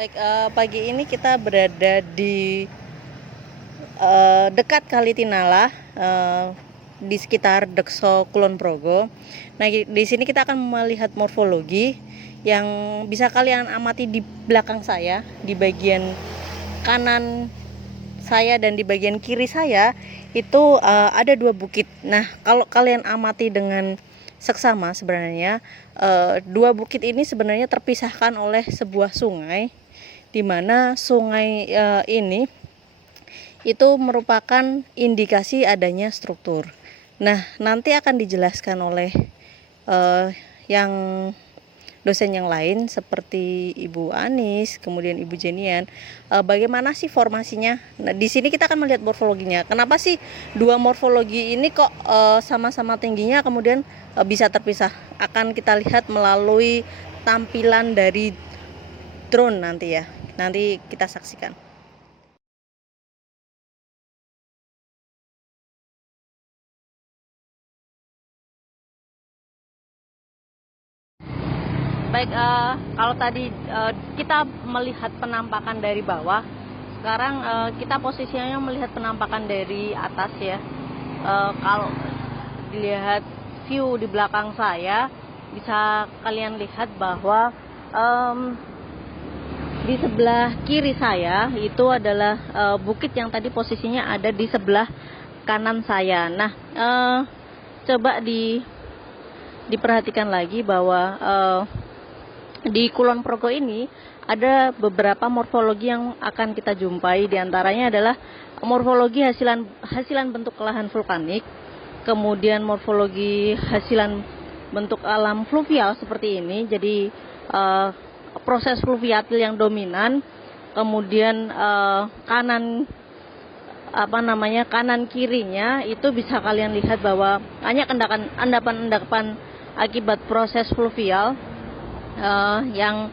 Baik, pagi ini kita berada di dekat Kali Tinala, di sekitar Dekso Kulon Progo. Nah, di sini kita akan melihat morfologi yang bisa kalian amati di belakang saya, di bagian kanan saya dan di bagian kiri saya itu ada dua bukit. Nah, kalau kalian amati dengan seksama sebenarnya dua bukit ini sebenarnya terpisahkan oleh sebuah sungai, di mana sungai ini itu merupakan indikasi adanya struktur. Nah, nanti akan dijelaskan oleh yang dosen yang lain seperti Ibu Anis, kemudian Ibu Jenian, bagaimana sih formasinya. Nah, di sini kita akan melihat morfologinya. Kenapa sih dua morfologi ini kok sama-sama tingginya kemudian bisa terpisah? Akan kita lihat melalui tampilan dari drone nanti ya. Nanti kita saksikan. Baik, kalau tadi kita melihat penampakan dari bawah, sekarang kita posisinya melihat penampakan dari atas ya. Kalau dilihat view di belakang saya, bisa kalian lihat bahwa di sebelah kiri saya itu adalah bukit yang tadi posisinya ada di sebelah kanan saya. Nah, coba diperhatikan lagi bahwa di Kulon Progo ini ada beberapa morfologi yang akan kita jumpai. Di antaranya adalah morfologi hasilan bentuk lahan vulkanik, kemudian morfologi hasilan bentuk alam fluvial seperti ini. Jadi proses fluviatil yang dominan, kemudian kanan kirinya itu bisa kalian lihat bahwa banyak endapan-endapan akibat proses fluvial yang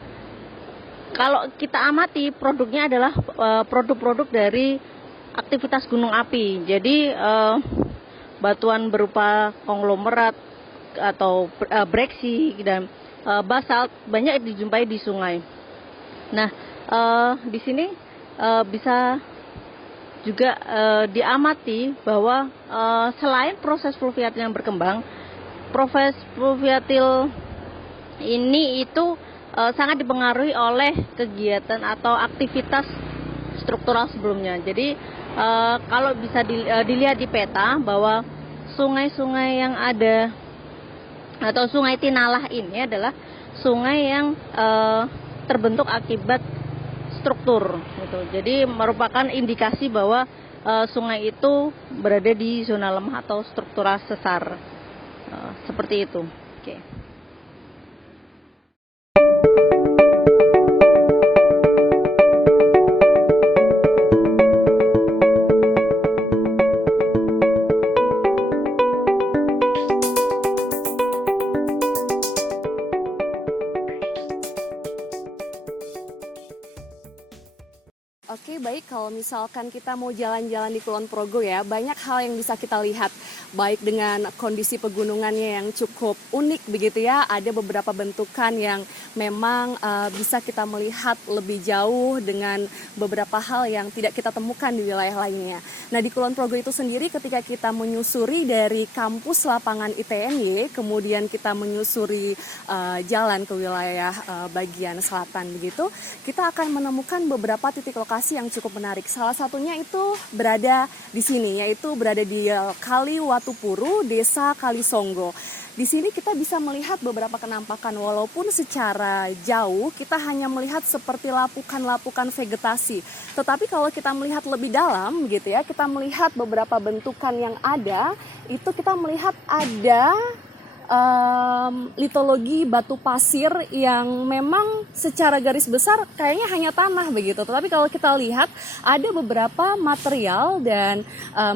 kalau kita amati produknya adalah produk-produk dari aktivitas gunung api. Jadi batuan berupa konglomerat atau breksi dan basalt banyak dijumpai di sungai. Nah, di sini bisa juga diamati bahwa selain proses fluviatil yang berkembang, proses fluviatil ini itu sangat dipengaruhi oleh kegiatan atau aktivitas struktural sebelumnya. Jadi kalau bisa dilihat di peta bahwa sungai-sungai yang ada atau sungai Tinalah ini adalah sungai yang terbentuk akibat struktur gitu. Jadi merupakan indikasi bahwa sungai itu berada di zona lemah atau struktural sesar. Seperti itu. Oke. Oke, baik, kalau misalkan kita mau jalan-jalan di Kulon Progo ya, banyak hal yang bisa kita lihat. Baik dengan kondisi pegunungannya yang cukup unik begitu ya, ada beberapa bentukan yang memang bisa kita melihat lebih jauh dengan beberapa hal yang tidak kita temukan di wilayah lainnya. Nah, di Kulon Progo itu sendiri ketika kita menyusuri dari kampus lapangan ITNY, kemudian kita menyusuri jalan ke wilayah bagian selatan begitu, kita akan menemukan beberapa titik lokasi yang cukup menarik. Salah satunya itu berada di sini, yaitu berada di Kali Watupuru, Desa Kalisonggo. Di sini kita bisa melihat beberapa kenampakan, walaupun secara jauh kita hanya melihat seperti lapukan-lapukan vegetasi. Tetapi kalau kita melihat lebih dalam gitu ya, kita melihat beberapa bentukan yang ada, itu kita melihat ada litologi batu pasir yang memang secara garis besar kayaknya hanya tanah begitu. Tetapi kalau kita lihat ada beberapa material dan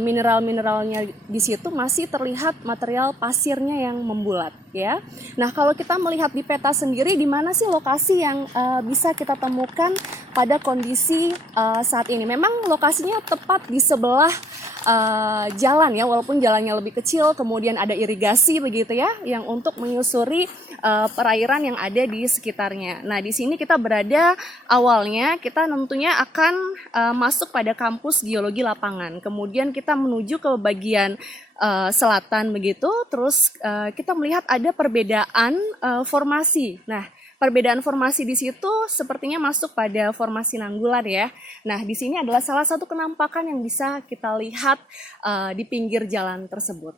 mineral-mineralnya di situ masih terlihat material pasirnya yang membulat ya. Nah, kalau kita melihat di peta sendiri, di mana sih lokasi yang bisa kita temukan pada kondisi saat ini? Memang lokasinya tepat di sebelah jalan ya, walaupun jalannya lebih kecil, kemudian ada irigasi begitu ya, yang untuk menyusuri perairan yang ada di sekitarnya. Nah, di sini kita berada awalnya kita tentunya akan masuk pada kampus geologi lapangan. Kemudian kita menuju ke bagian selatan begitu, terus kita melihat ada perbedaan formasi. Nah, perbedaan formasi di situ sepertinya masuk pada formasi Nanggulan ya. Nah, di sini adalah salah satu penampakan yang bisa kita lihat di pinggir jalan tersebut.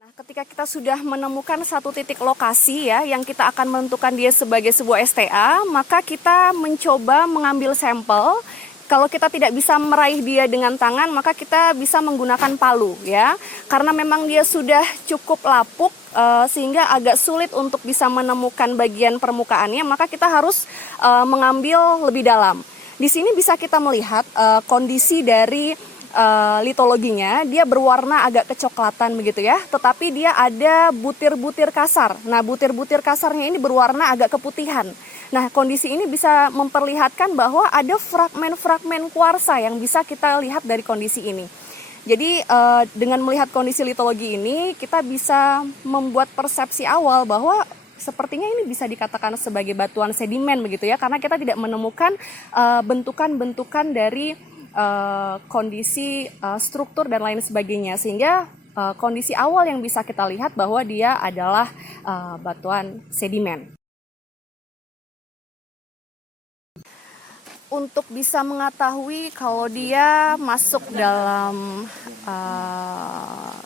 Nah, ketika kita sudah menemukan satu titik lokasi ya, yang kita akan menentukan dia sebagai sebuah STA, maka kita mencoba mengambil sampel. Kalau kita tidak bisa meraih dia dengan tangan, maka kita bisa menggunakan palu ya. Karena memang dia sudah cukup lapuk sehingga agak sulit untuk bisa menemukan bagian permukaannya, maka kita harus mengambil lebih dalam. Di sini bisa kita melihat kondisi dari litologinya, dia berwarna agak kecoklatan begitu ya, tetapi dia ada butir-butir kasar. Nah, butir-butir kasarnya ini berwarna agak keputihan. Nah, kondisi ini bisa memperlihatkan bahwa ada fragmen-fragmen kuarsa yang bisa kita lihat dari kondisi ini. Jadi dengan melihat kondisi litologi ini, kita bisa membuat persepsi awal bahwa sepertinya ini bisa dikatakan sebagai batuan sedimen begitu ya, karena kita tidak menemukan bentukan-bentukan dari kondisi struktur dan lain sebagainya, sehingga kondisi awal yang bisa kita lihat bahwa dia adalah batuan sedimen. Untuk bisa mengetahui kalau dia masuk dalam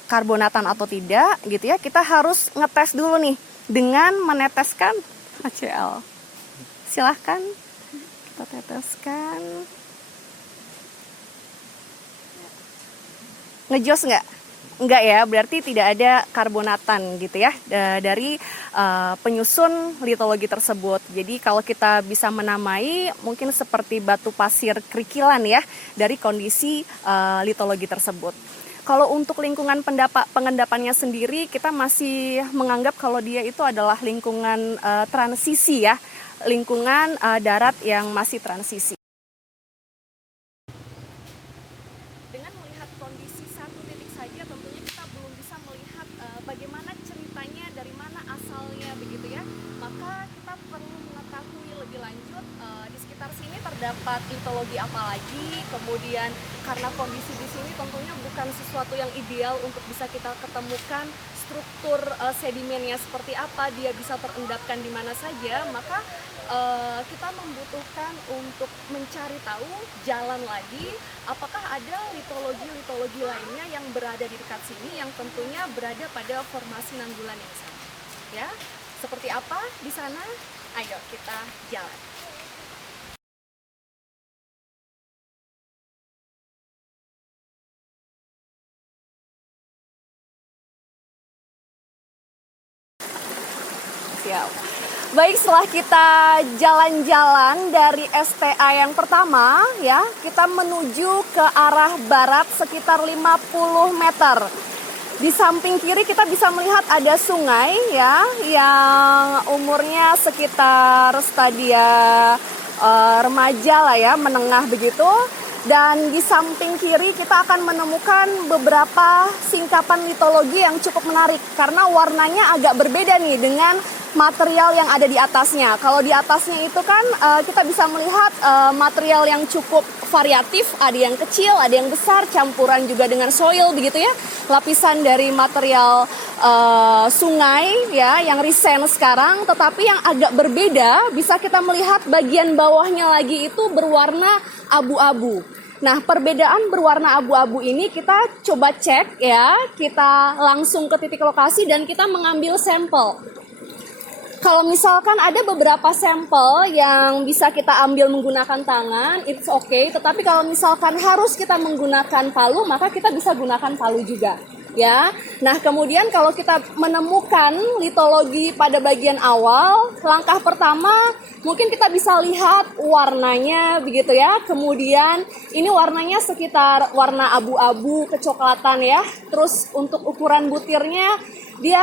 karbonatan atau tidak gitu ya, kita harus ngetes dulu nih dengan meneteskan HCl. Silahkan kita teteskan. Ngejos nggak? Enggak ya, berarti tidak ada karbonatan gitu ya dari penyusun litologi tersebut. Jadi kalau kita bisa menamai mungkin seperti batu pasir kerikilan ya dari kondisi litologi tersebut. Kalau untuk lingkungan pengendapannya sendiri, kita masih menganggap kalau dia itu adalah lingkungan transisi ya, lingkungan darat yang masih transisi. Bagaimana ceritanya, dari mana asalnya begitu ya, maka kita perlu mengetahui lebih lanjut di sekitar sini terdapat litologi apa lagi, kemudian karena kondisi di sini tentunya bukan sesuatu yang ideal untuk bisa kita ketemukan struktur sedimennya seperti apa, dia bisa terendapkan di mana saja, maka kita membutuhkan untuk mencari tahu jalan lagi apakah ada litologi lainnya yang berada di dekat sini yang tentunya berada pada formasi Nanggulan yang sama ya. Seperti apa di sana? Ayo kita jalan. Siap. Baik, setelah kita jalan-jalan dari STA yang pertama ya, kita menuju ke arah barat sekitar 50 meter. Di samping kiri kita bisa melihat ada sungai ya, yang umurnya sekitar stadia remaja lah ya, menengah begitu. Dan di samping kiri kita akan menemukan beberapa singkapan litologi yang cukup menarik karena warnanya agak berbeda nih dengan material yang ada di atasnya. Kalau di atasnya itu kan kita bisa melihat material yang cukup variatif, ada yang kecil, ada yang besar, campuran juga dengan soil begitu ya. Lapisan dari material sungai ya yang recent sekarang, tetapi yang agak berbeda bisa kita melihat bagian bawahnya lagi itu berwarna abu-abu. Nah, perbedaan berwarna abu-abu ini kita coba cek ya, kita langsung ke titik lokasi dan kita mengambil sampel. Kalau misalkan ada beberapa sampel yang bisa kita ambil menggunakan tangan, it's okay. Tetapi kalau misalkan harus kita menggunakan palu, maka kita bisa gunakan palu juga. Ya, nah kemudian kalau kita menemukan litologi pada bagian awal, langkah pertama mungkin kita bisa lihat warnanya begitu ya. Kemudian ini warnanya sekitar warna abu-abu kecoklatan ya. Terus untuk ukuran butirnya dia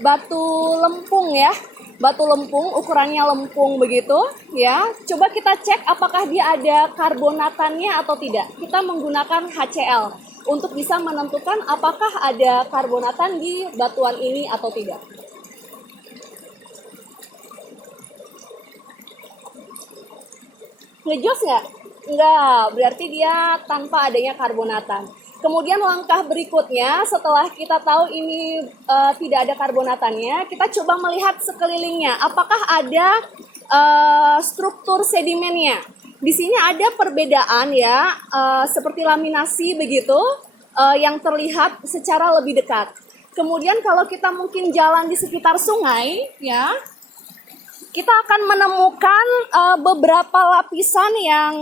batu lempung ya, batu lempung, ukurannya lempung begitu ya. Coba kita cek apakah dia ada karbonatannya atau tidak. Kita menggunakan HCl untuk bisa menentukan apakah ada karbonatan di batuan ini atau tidak. Ngejos nggak? Nggak, berarti dia tanpa adanya karbonatan. Kemudian langkah berikutnya setelah kita tahu ini tidak ada karbonatannya, kita coba melihat sekelilingnya. Apakah ada struktur sedimennya? Di sini ada perbedaan ya, seperti laminasi begitu, yang terlihat secara lebih dekat. Kemudian kalau kita mungkin jalan di sekitar sungai, ya, kita akan menemukan beberapa lapisan yang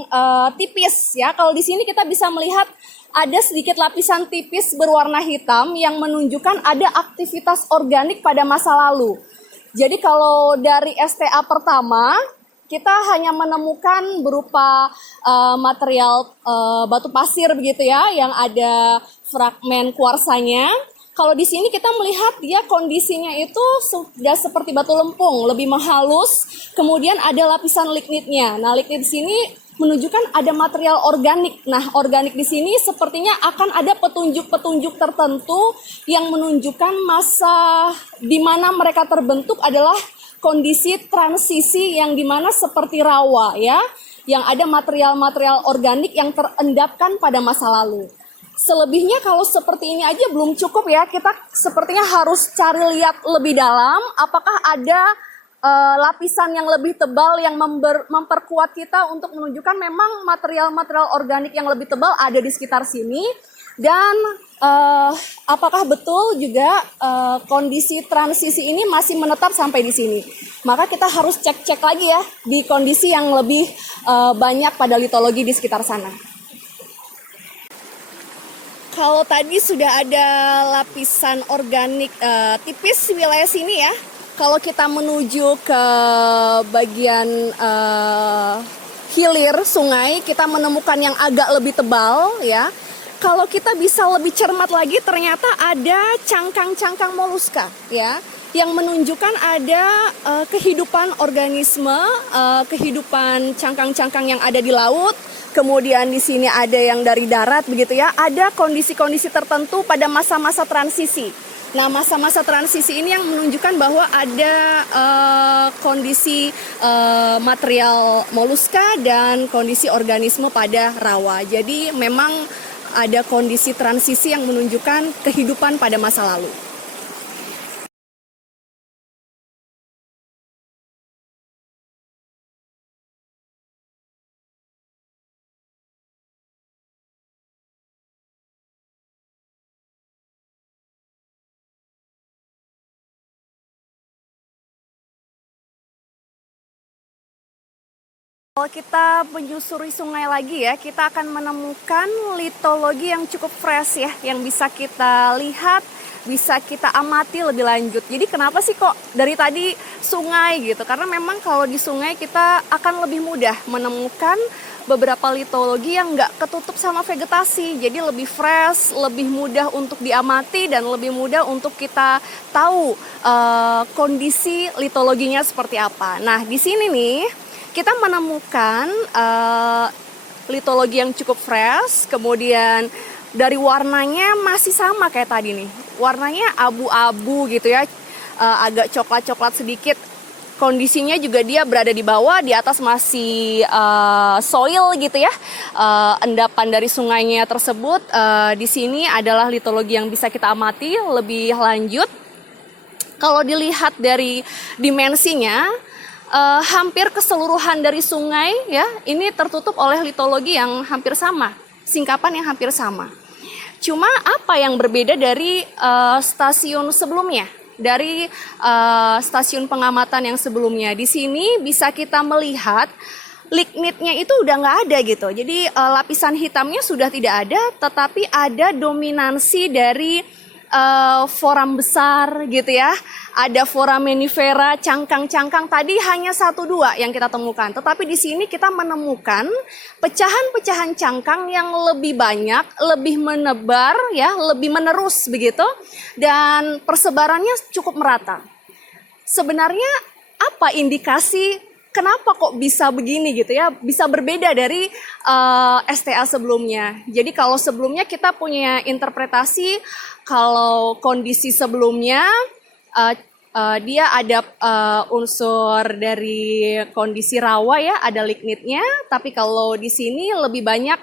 tipis ya. Kalau di sini kita bisa melihat ada sedikit lapisan tipis berwarna hitam yang menunjukkan ada aktivitas organik pada masa lalu. Jadi kalau dari STA pertama, kita hanya menemukan berupa material batu pasir begitu ya, yang ada fragmen kuarsanya. Kalau di sini kita melihat dia kondisinya itu sudah seperti batu lempung, lebih menghalus, kemudian ada lapisan lignitnya. Nah, lignit di sini menunjukkan ada material organik. Nah, organik di sini sepertinya akan ada petunjuk-petunjuk tertentu yang menunjukkan masa di mana mereka terbentuk adalah kondisi transisi yang dimana seperti rawa ya, yang ada material-material organik yang terendapkan pada masa lalu. Selebihnya kalau seperti ini aja belum cukup ya, kita sepertinya harus cari lihat lebih dalam apakah ada lapisan yang lebih tebal yang memperkuat kita untuk menunjukkan memang material-material organik yang lebih tebal ada di sekitar sini. Dan apakah betul juga kondisi transisi ini masih menetap sampai di sini. Maka kita harus cek-cek lagi ya di kondisi yang lebih banyak pada litologi di sekitar sana. Kalau tadi sudah ada lapisan organik tipis di wilayah sini ya. Kalau kita menuju ke bagian hilir sungai, kita menemukan yang agak lebih tebal ya. Kalau kita bisa lebih cermat lagi, ternyata ada cangkang-cangkang moluska ya, yang menunjukkan ada kehidupan organisme, kehidupan cangkang-cangkang yang ada di laut. Kemudian di sini ada yang dari darat begitu ya. Ada kondisi-kondisi tertentu pada masa-masa transisi. Nah, masa-masa transisi ini yang menunjukkan bahwa ada kondisi material moluska dan kondisi organisme pada rawa. Jadi memang ada kondisi transisi yang menunjukkan kehidupan pada masa lalu. Kalau kita menyusuri sungai lagi ya, kita akan menemukan litologi yang cukup fresh ya, yang bisa kita lihat, bisa kita amati lebih lanjut. Jadi kenapa sih kok dari tadi sungai gitu? Karena memang kalau di sungai kita akan lebih mudah menemukan beberapa litologi yang nggak ketutup sama vegetasi. Jadi lebih fresh, lebih mudah untuk diamati, dan lebih mudah untuk kita tahu kondisi litologinya seperti apa. Nah, di sini nih kita menemukan litologi yang cukup fresh, kemudian dari warnanya masih sama kayak tadi nih. Warnanya abu-abu gitu ya, agak coklat-coklat sedikit. Kondisinya juga dia berada di bawah, di atas masih soil gitu ya. Endapan dari sungainya tersebut di sini adalah litologi yang bisa kita amati lebih lanjut. Kalau dilihat dari dimensinya, hampir keseluruhan dari sungai ya ini tertutup oleh litologi yang hampir sama, singkapan yang hampir sama. Cuma apa yang berbeda dari stasiun sebelumnya, dari stasiun pengamatan yang sebelumnya? Di sini bisa kita melihat lignitnya itu udah nggak ada gitu. Jadi lapisan hitamnya sudah tidak ada, tetapi ada dominansi dari foram besar gitu ya. Ada foraminifera, cangkang-cangkang tadi hanya 1-2 yang kita temukan. Tetapi di sini kita menemukan pecahan-pecahan cangkang yang lebih banyak, lebih menebar ya, lebih menerus begitu, dan persebarannya cukup merata. Sebenarnya apa indikasi kenapa kok bisa begini gitu ya, bisa berbeda dari STA sebelumnya. Jadi kalau sebelumnya kita punya interpretasi kalau kondisi sebelumnya dia ada unsur dari kondisi rawa ya, ada lignitnya, tapi kalau di sini lebih banyak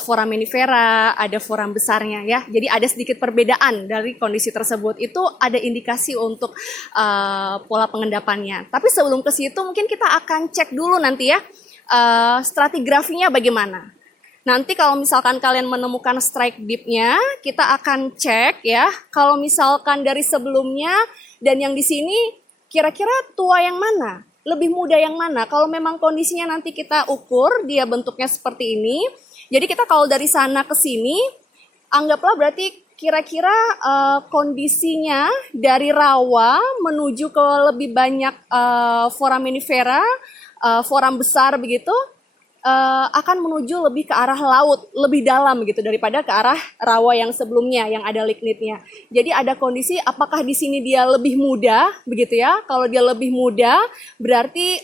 foraminifera, ada foram besarnya ya. Jadi ada sedikit perbedaan dari kondisi tersebut. Itu ada indikasi untuk pola pengendapannya. Tapi sebelum ke situ mungkin kita akan cek dulu nanti ya stratigrafinya bagaimana. Nanti kalau misalkan kalian menemukan strike dip-nya, kita akan cek ya. Kalau misalkan dari sebelumnya dan yang di sini kira-kira tua yang mana? Lebih muda yang mana? Kalau memang kondisinya nanti kita ukur, dia bentuknya seperti ini. Jadi kita kalau dari sana ke sini, anggaplah berarti kira-kira kondisinya dari rawa menuju ke lebih banyak foraminifera, foram besar begitu, akan menuju lebih ke arah laut, lebih dalam gitu daripada ke arah rawa yang sebelumnya yang ada lignitnya. Jadi ada kondisi apakah di sini dia lebih muda begitu ya. Kalau dia lebih muda berarti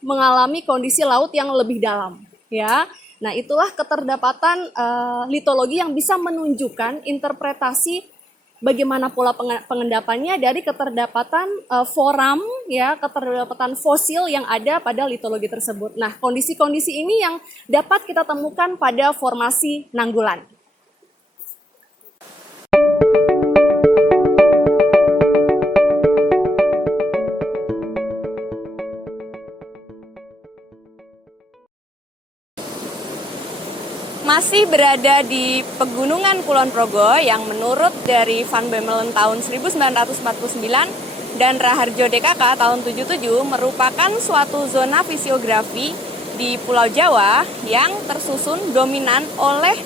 mengalami kondisi laut yang lebih dalam ya. Nah, itulah keterdapatan litologi yang bisa menunjukkan interpretasi bagaimana pola pengendapannya dari keterdapatan foram ya, keterdapatan fosil yang ada pada litologi tersebut. Nah, kondisi-kondisi ini yang dapat kita temukan pada formasi Nanggulan. Masih berada di Pegunungan Kulon Progo yang menurut dari Van Bemmelen tahun 1949 dan Raharjo DKK tahun 77 merupakan suatu zona fisiografi di Pulau Jawa yang tersusun dominan oleh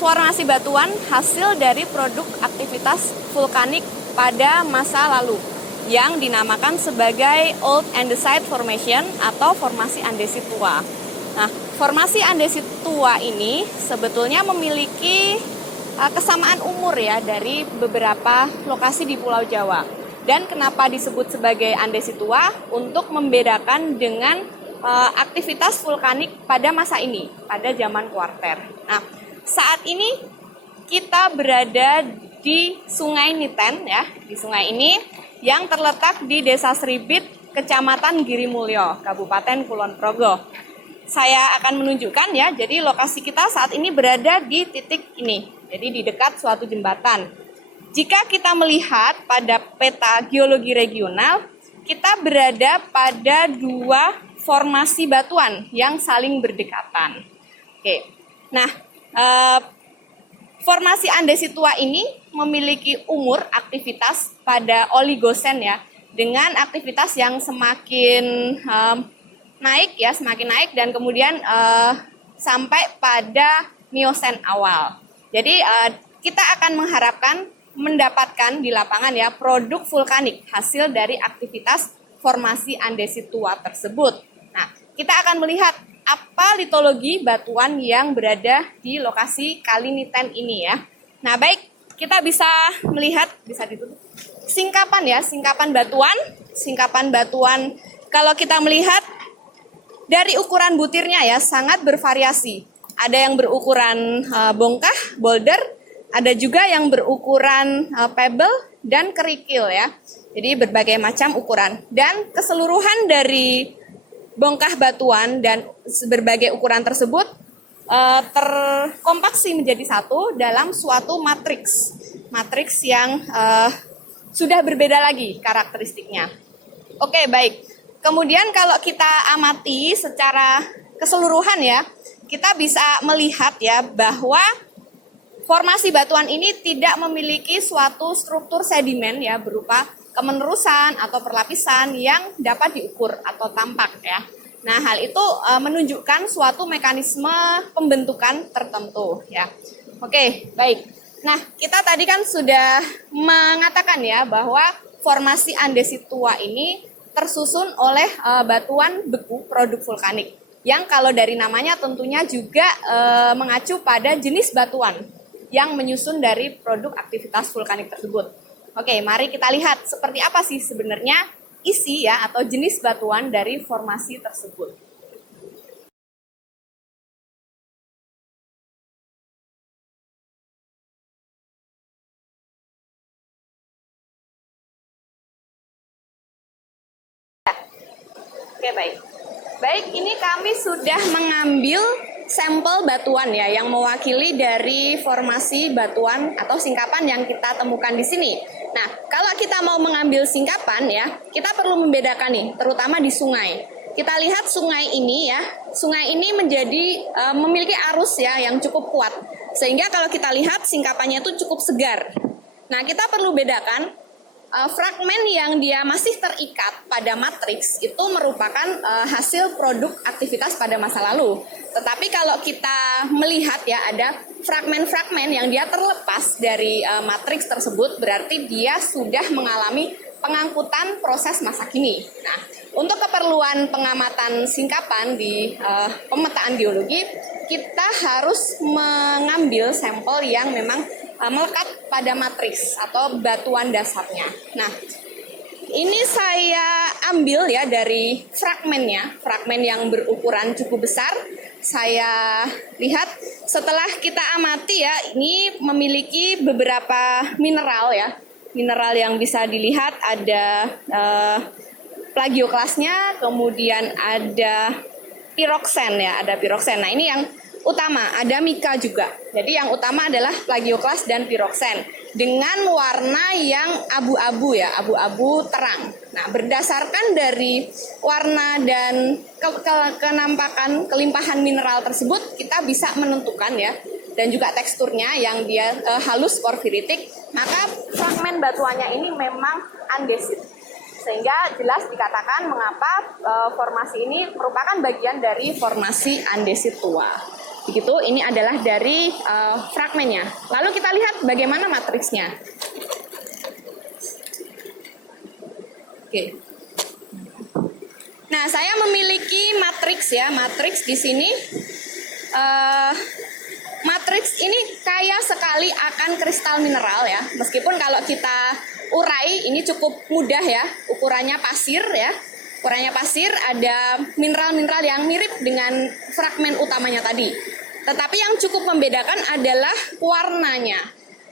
formasi batuan hasil dari produk aktivitas vulkanik pada masa lalu yang dinamakan sebagai Old Andesite Formation atau formasi andesit tua. Nah, formasi andesit tua ini sebetulnya memiliki kesamaan umur ya dari beberapa lokasi di Pulau Jawa. Dan kenapa disebut sebagai andesit tua? Untuk membedakan dengan aktivitas vulkanik pada masa ini, pada zaman kuarter. Nah, saat ini kita berada di Sungai Niten ya, di sungai ini yang terletak di Desa Sribit, Kecamatan Girimulyo, Kabupaten Kulon Progo. Saya akan menunjukkan ya, jadi lokasi kita saat ini berada di titik ini, jadi di dekat suatu jembatan. Jika kita melihat pada peta geologi regional, kita berada pada dua formasi batuan yang saling berdekatan. Oke, nah formasi andesit tua ini memiliki umur aktivitas pada oligosen ya, dengan aktivitas yang semakin naik ya, semakin naik dan kemudian sampai pada Miosen awal. Jadi kita akan mengharapkan mendapatkan di lapangan ya produk vulkanik hasil dari aktivitas formasi andesit tua tersebut. Nah, kita akan melihat apa litologi batuan yang berada di lokasi Kali Niten ini ya. Nah, baik, kita bisa melihat, bisa ditutup. Singkapan batuan kalau kita melihat dari ukuran butirnya ya sangat bervariasi. Ada yang berukuran bongkah, boulder, ada juga yang berukuran pebble dan kerikil ya. Jadi berbagai macam ukuran. Dan keseluruhan dari bongkah batuan dan berbagai ukuran tersebut terkompaksi menjadi satu dalam suatu matriks. Matriks yang sudah berbeda lagi karakteristiknya. Oke, baik. Kemudian kalau kita amati secara keseluruhan ya, kita bisa melihat ya bahwa formasi batuan ini tidak memiliki suatu struktur sedimen ya berupa kemenerusan atau perlapisan yang dapat diukur atau tampak ya. Nah, hal itu menunjukkan suatu mekanisme pembentukan tertentu ya. Oke, baik. Nah, kita tadi kan sudah mengatakan ya bahwa formasi andesit tua ini tersusun oleh batuan beku produk vulkanik yang kalau dari namanya tentunya juga mengacu pada jenis batuan yang menyusun dari produk aktivitas vulkanik tersebut. Oke, mari kita lihat seperti apa sih sebenarnya isi ya atau jenis batuan dari formasi tersebut. Oke, baik. Baik, ini kami sudah mengambil sampel batuan ya yang mewakili dari formasi batuan atau singkapan yang kita temukan di sini. Nah, kalau kita mau mengambil singkapan ya, kita perlu membedakan nih, terutama di sungai. Kita lihat sungai ini ya, sungai ini memiliki arus ya yang cukup kuat. Sehingga kalau kita lihat singkapannya itu cukup segar. Nah, kita perlu bedakan fragmen yang dia masih terikat pada matriks itu merupakan hasil produk aktivitas pada masa lalu. Tetapi kalau kita melihat ya ada fragmen-fragmen yang dia terlepas dari matriks tersebut, berarti dia sudah mengalami pengangkutan proses masa kini. Nah, untuk keperluan pengamatan singkapan di pemetaan geologi, kita harus mengambil sampel yang memang melekat pada matriks atau batuan dasarnya. Nah, ini saya ambil ya dari fragmennya, fragmen yang berukuran cukup besar. Saya lihat setelah kita amati ya, ini memiliki beberapa mineral ya. Mineral yang bisa dilihat ada plagioklasnya, kemudian ada piroksen ya, ada piroksen. Nah, ini yang utama, ada mika juga. Jadi yang utama adalah plagioklas dan piroksen dengan warna yang abu-abu ya, abu-abu terang. Nah, berdasarkan dari warna dan kenampakan kelimpahan mineral tersebut, kita bisa menentukan ya, dan juga teksturnya yang dia halus porfiritik, maka fragmen batuannya ini memang andesit. Sehingga jelas dikatakan mengapa formasi ini merupakan bagian dari formasi andesit tua. Begitu, ini adalah dari fragmennya. Lalu kita lihat bagaimana matriksnya. Oke. Nah, saya memiliki matriks ya, matriks di sini. Matriks ini kaya sekali akan kristal mineral ya. Meskipun kalau kita urai ini cukup mudah ya, ukurannya pasir ya. Ukurannya pasir, ada mineral-mineral yang mirip dengan fragmen utamanya tadi. Tetapi yang cukup membedakan adalah warnanya.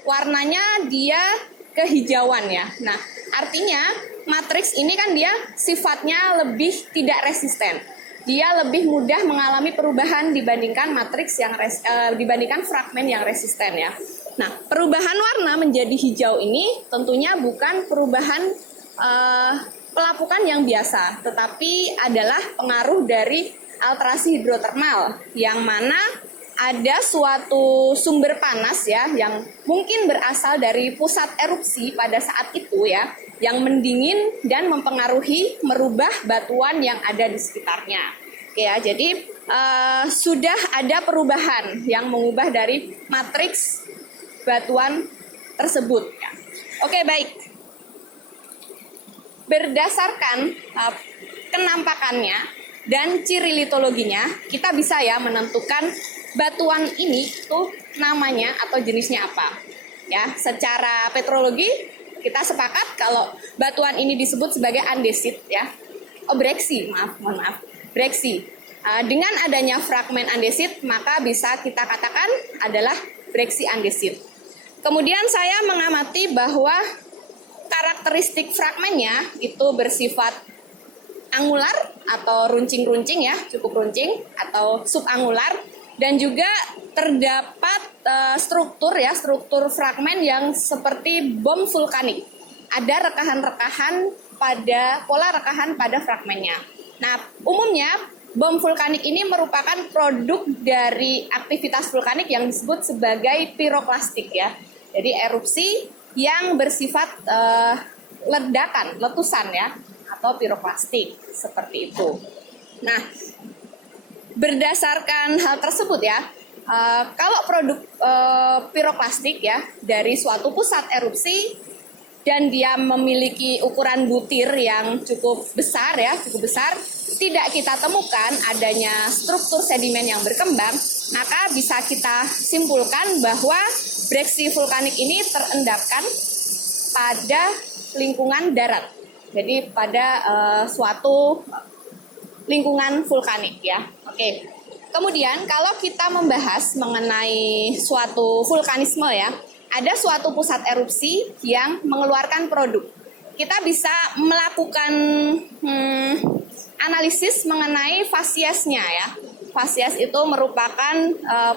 Warnanya dia kehijauan ya. Nah, artinya matriks ini kan dia sifatnya lebih tidak resisten. Dia lebih mudah mengalami perubahan dibandingkan matriks yang dibandingkan fragmen yang resisten ya. Nah, perubahan warna menjadi hijau ini tentunya bukan perubahan pelapukan yang biasa, tetapi adalah pengaruh dari alterasi hidrotermal yang mana ada suatu sumber panas ya yang mungkin berasal dari pusat erupsi pada saat itu ya, yang mendingin dan mempengaruhi merubah batuan yang ada di sekitarnya. Oke ya, jadi sudah ada perubahan yang mengubah dari matriks batuan tersebut ya. Oke, baik. Berdasarkan kenampakannya dan ciri litologinya, kita bisa ya menentukan batuan ini tuh namanya atau jenisnya apa. Ya, secara petrologi kita sepakat kalau batuan ini disebut sebagai andesit ya. Oh, breksi, mohon maaf. Breksi. Dengan adanya fragmen andesit, maka bisa kita katakan adalah breksi andesit. Kemudian saya mengamati bahwa karakteristik fragmennya itu bersifat angular atau runcing-runcing ya, cukup runcing atau subangular, dan juga terdapat struktur fragmen yang seperti bom vulkanik. Ada rekahan-rekahan pola rekahan pada fragmennya. Nah, umumnya bom vulkanik ini merupakan produk dari aktivitas vulkanik yang disebut sebagai piroklastik ya. Jadi erupsi yang bersifat letusan ya, atau piroklastik seperti itu. Nah, berdasarkan hal tersebut ya, kalau produk piroklastik ya dari suatu pusat erupsi dan dia memiliki ukuran butir yang cukup besar ya, tidak kita temukan adanya struktur sedimen yang berkembang, maka bisa kita simpulkan bahwa breksi vulkanik ini terendapkan pada lingkungan darat. Jadi pada suatu lingkungan vulkanik ya. Oke. Kemudian kalau kita membahas mengenai suatu vulkanisme ya, ada suatu pusat erupsi yang mengeluarkan produk. Kita bisa melakukan analisis mengenai fasiesnya ya. Fasies itu merupakan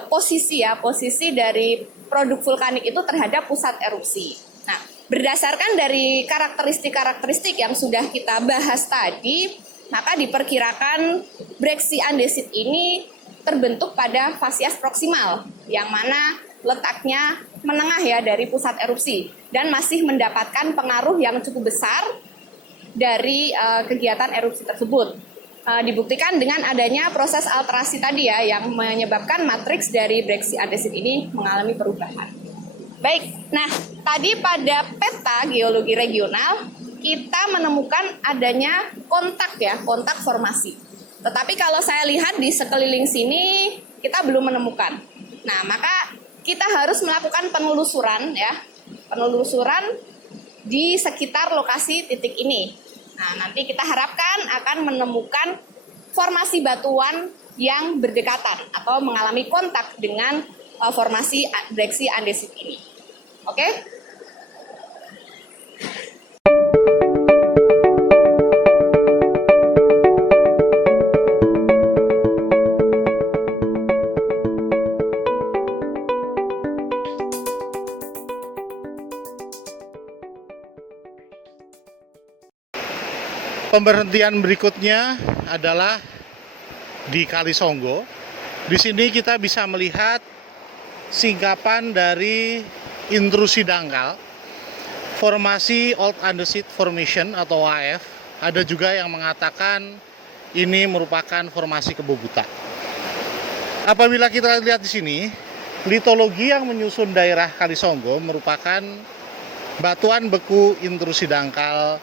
posisi dari produk vulkanik itu terhadap pusat erupsi. Nah, berdasarkan dari karakteristik yang sudah kita bahas tadi, maka diperkirakan breksi andesit ini terbentuk pada fasies proksimal, yang mana letaknya menengah ya dari pusat erupsi dan masih mendapatkan pengaruh yang cukup besar dari kegiatan erupsi tersebut. Dibuktikan dengan adanya proses alterasi tadi ya yang menyebabkan matriks dari breksi andesit ini mengalami perubahan. Baik, nah tadi pada peta geologi regional kita menemukan adanya kontak formasi. Tetapi kalau saya lihat di sekeliling sini kita belum menemukan. Nah, maka kita harus melakukan penelusuran di sekitar lokasi titik ini. Nah, nanti kita harapkan akan menemukan formasi batuan yang berdekatan atau mengalami kontak dengan formasi breksi andesit ini. Oke? Pemberhentian berikutnya adalah di Kali Songgo. Di sini kita bisa melihat singkapan dari intrusi dangkal, formasi Old Andesit Formation atau OAF. Ada juga yang mengatakan ini merupakan formasi Kebo Buta. Apabila kita lihat di sini, litologi yang menyusun daerah Kali Songgo merupakan batuan beku intrusi dangkal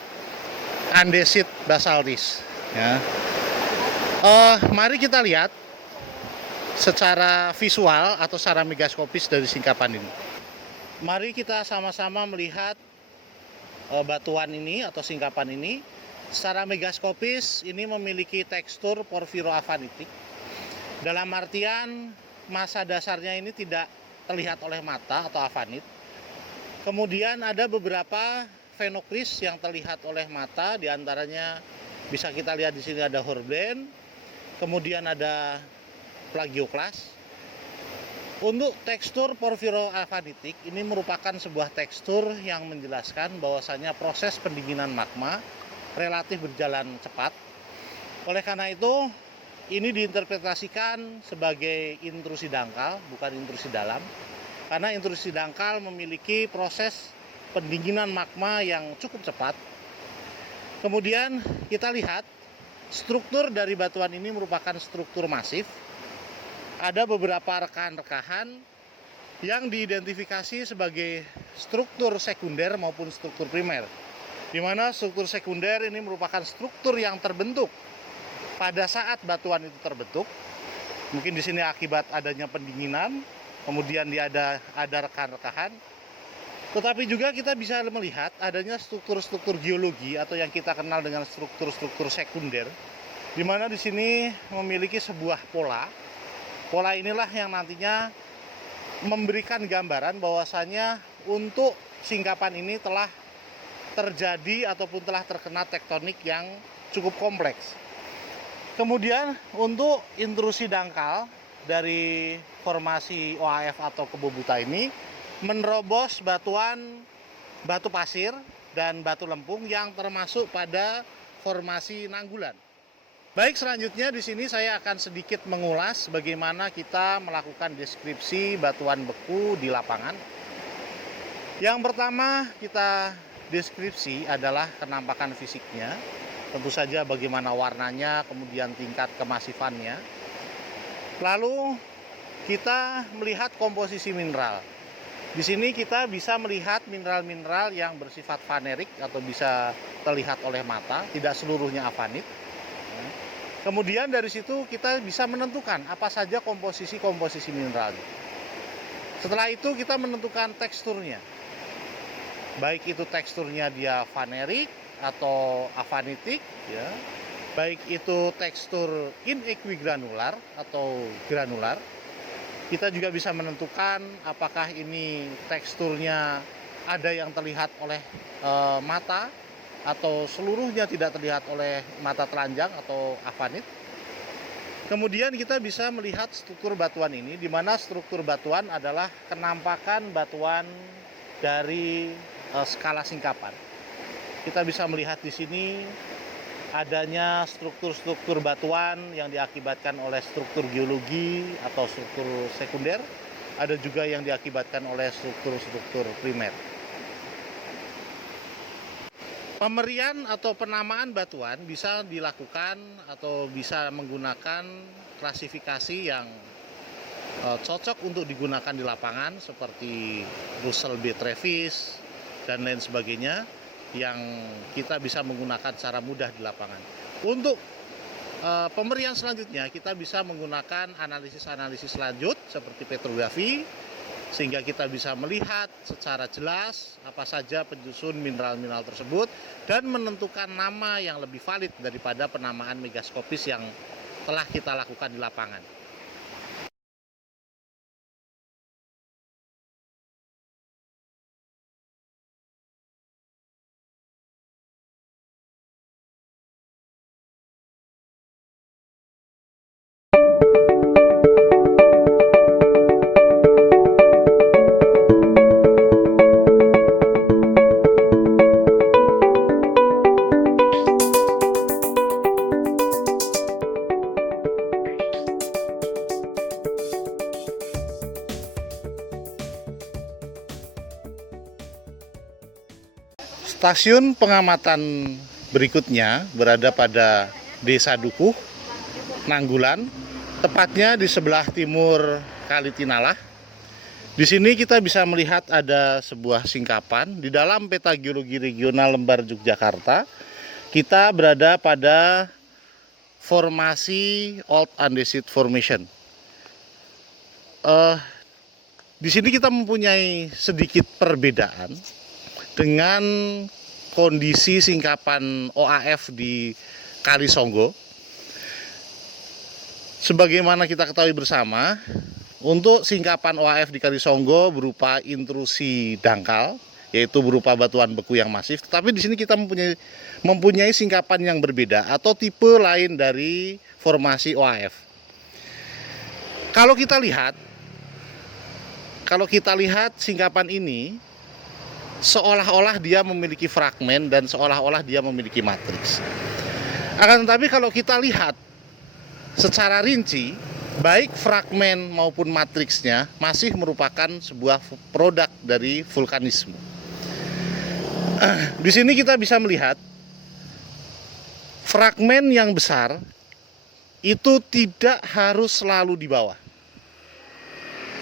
andesit basaltis. Ya. Mari kita lihat secara visual atau secara megaskopis dari singkapan ini. Mari kita sama-sama melihat batuan ini atau singkapan ini. Secara megaskopis ini memiliki tekstur porfiroavanitik. Dalam artian massa dasarnya ini tidak terlihat oleh mata atau avanit. Kemudian ada beberapa fenokris yang terlihat oleh mata, diantaranya bisa kita lihat di sini ada hornblende, kemudian ada plagioklas. Untuk tekstur porfiroavanitik ini merupakan sebuah tekstur yang menjelaskan bahwasanya proses pendinginan magma relatif berjalan cepat. Oleh karena itu, ini diinterpretasikan sebagai intrusi dangkal, bukan intrusi dalam, karena intrusi dangkal memiliki proses pendinginan magma yang cukup cepat. Kemudian kita lihat struktur dari batuan ini merupakan struktur masif. Ada beberapa rekahan-rekahan yang diidentifikasi sebagai struktur sekunder maupun struktur primer. Di mana struktur sekunder ini merupakan struktur yang terbentuk pada saat batuan itu terbentuk. Mungkin di sini akibat adanya pendinginan, kemudian ada rekahan-rekahan. Tetapi juga kita bisa melihat adanya struktur-struktur geologi atau yang kita kenal dengan struktur-struktur sekunder, di mana di sini memiliki sebuah pola. Pola inilah yang nantinya memberikan gambaran bahwasanya untuk singkapan ini telah terjadi ataupun telah terkena tektonik yang cukup kompleks. Kemudian untuk intrusi dangkal dari formasi OAF atau Kebo Buta ini menerobos batu pasir dan batu lempung yang termasuk pada formasi Nanggulan. Baik, selanjutnya di sini saya akan sedikit mengulas bagaimana kita melakukan deskripsi batuan beku di lapangan. Yang pertama kita deskripsi adalah kenampakan fisiknya. Tentu saja bagaimana warnanya, kemudian tingkat kemasifannya. Lalu kita melihat komposisi mineral. Di sini kita bisa melihat mineral-mineral yang bersifat vanerik atau bisa terlihat oleh mata, tidak seluruhnya avanit. Kemudian dari situ kita bisa menentukan apa saja komposisi mineralnya. Setelah itu kita menentukan teksturnya. Baik itu teksturnya dia vanerik atau avanitik, ya, baik itu tekstur inequigranular atau granular. Kita juga bisa menentukan apakah ini teksturnya ada yang terlihat oleh mata atau seluruhnya tidak terlihat oleh mata telanjang atau avanit. Kemudian kita bisa melihat struktur batuan ini, di mana struktur batuan adalah kenampakan batuan dari skala singkapan. Kita bisa melihat di sini adanya struktur-struktur batuan yang diakibatkan oleh struktur geologi atau struktur sekunder, ada juga yang diakibatkan oleh struktur-struktur primer. Pemerian atau penamaan batuan bisa dilakukan atau bisa menggunakan klasifikasi yang cocok untuk digunakan di lapangan seperti Russell B. Travis dan lain sebagainya yang kita bisa menggunakan secara mudah di lapangan. Untuk pemerian selanjutnya kita bisa menggunakan analisis-analisis lanjut seperti petrografi, sehingga kita bisa melihat secara jelas apa saja penyusun mineral-mineral tersebut dan menentukan nama yang lebih valid daripada penamaan megaskopis yang telah kita lakukan di lapangan. Stasiun pengamatan berikutnya berada pada Desa Dukuh, Nanggulan, tepatnya di sebelah timur Kali Tinalah. Di sini kita bisa melihat ada sebuah singkapan di dalam peta geologi regional Lembar Yogyakarta. Kita berada pada formasi Old Andesit Formation. Di sini kita mempunyai sedikit perbedaan dengan kondisi singkapan OAF di Kali Songgo. Sebagaimana kita ketahui bersama, untuk singkapan OAF di Kali Songgo berupa intrusi dangkal, yaitu berupa batuan beku yang masif. Tetapi di sini kita mempunyai singkapan yang berbeda atau tipe lain dari formasi OAF. Kalau kita lihat singkapan ini, seolah-olah dia memiliki fragmen dan seolah-olah dia memiliki matriks. Akan tetapi kalau kita lihat secara rinci, baik fragmen maupun matriksnya masih merupakan sebuah produk dari vulkanisme. Di sini kita bisa melihat fragmen yang besar itu tidak harus selalu di bawah.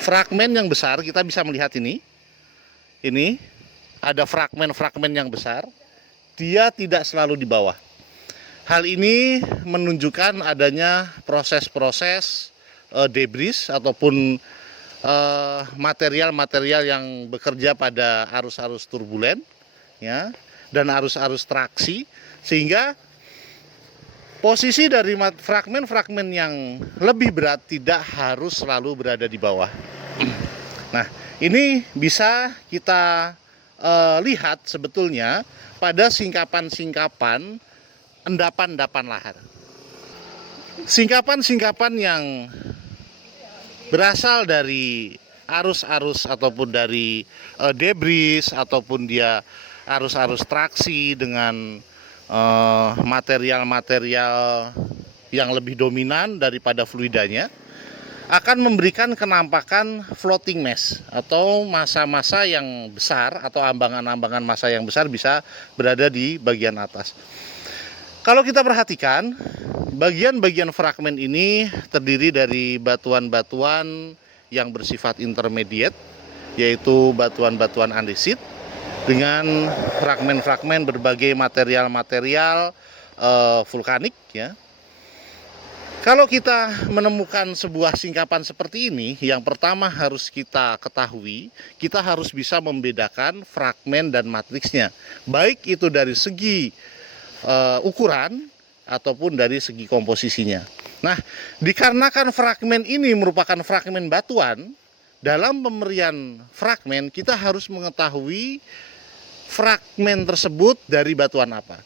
Fragmen yang besar kita bisa melihat ini ada fragmen-fragmen yang besar, dia tidak selalu di bawah. Hal ini menunjukkan adanya proses-proses debris ataupun material-material yang bekerja pada arus-arus turbulen, ya, dan arus-arus traksi, sehingga posisi dari fragmen-fragmen yang lebih berat tidak harus selalu berada di bawah. Nah, ini bisa kita lihat sebetulnya pada singkapan-singkapan endapan-endapan lahar. Singkapan-singkapan yang berasal dari arus-arus ataupun dari debris ataupun dia arus-arus traksi dengan material-material yang lebih dominan daripada fluidanya akan memberikan kenampakan floating mass atau massa-massa yang besar atau ambangan-ambangan massa yang besar bisa berada di bagian atas. Kalau kita perhatikan, bagian-bagian fragmen ini terdiri dari batuan-batuan yang bersifat intermediate, yaitu batuan-batuan andesit dengan fragmen-fragmen berbagai material-material vulkanik, ya. Kalau kita menemukan sebuah singkapan seperti ini, yang pertama harus kita ketahui, kita harus bisa membedakan fragmen dan matriksnya. Baik itu dari segi ukuran ataupun dari segi komposisinya. Nah, dikarenakan fragmen ini merupakan fragmen batuan, dalam pemberian fragmen kita harus mengetahui fragmen tersebut dari batuan apa.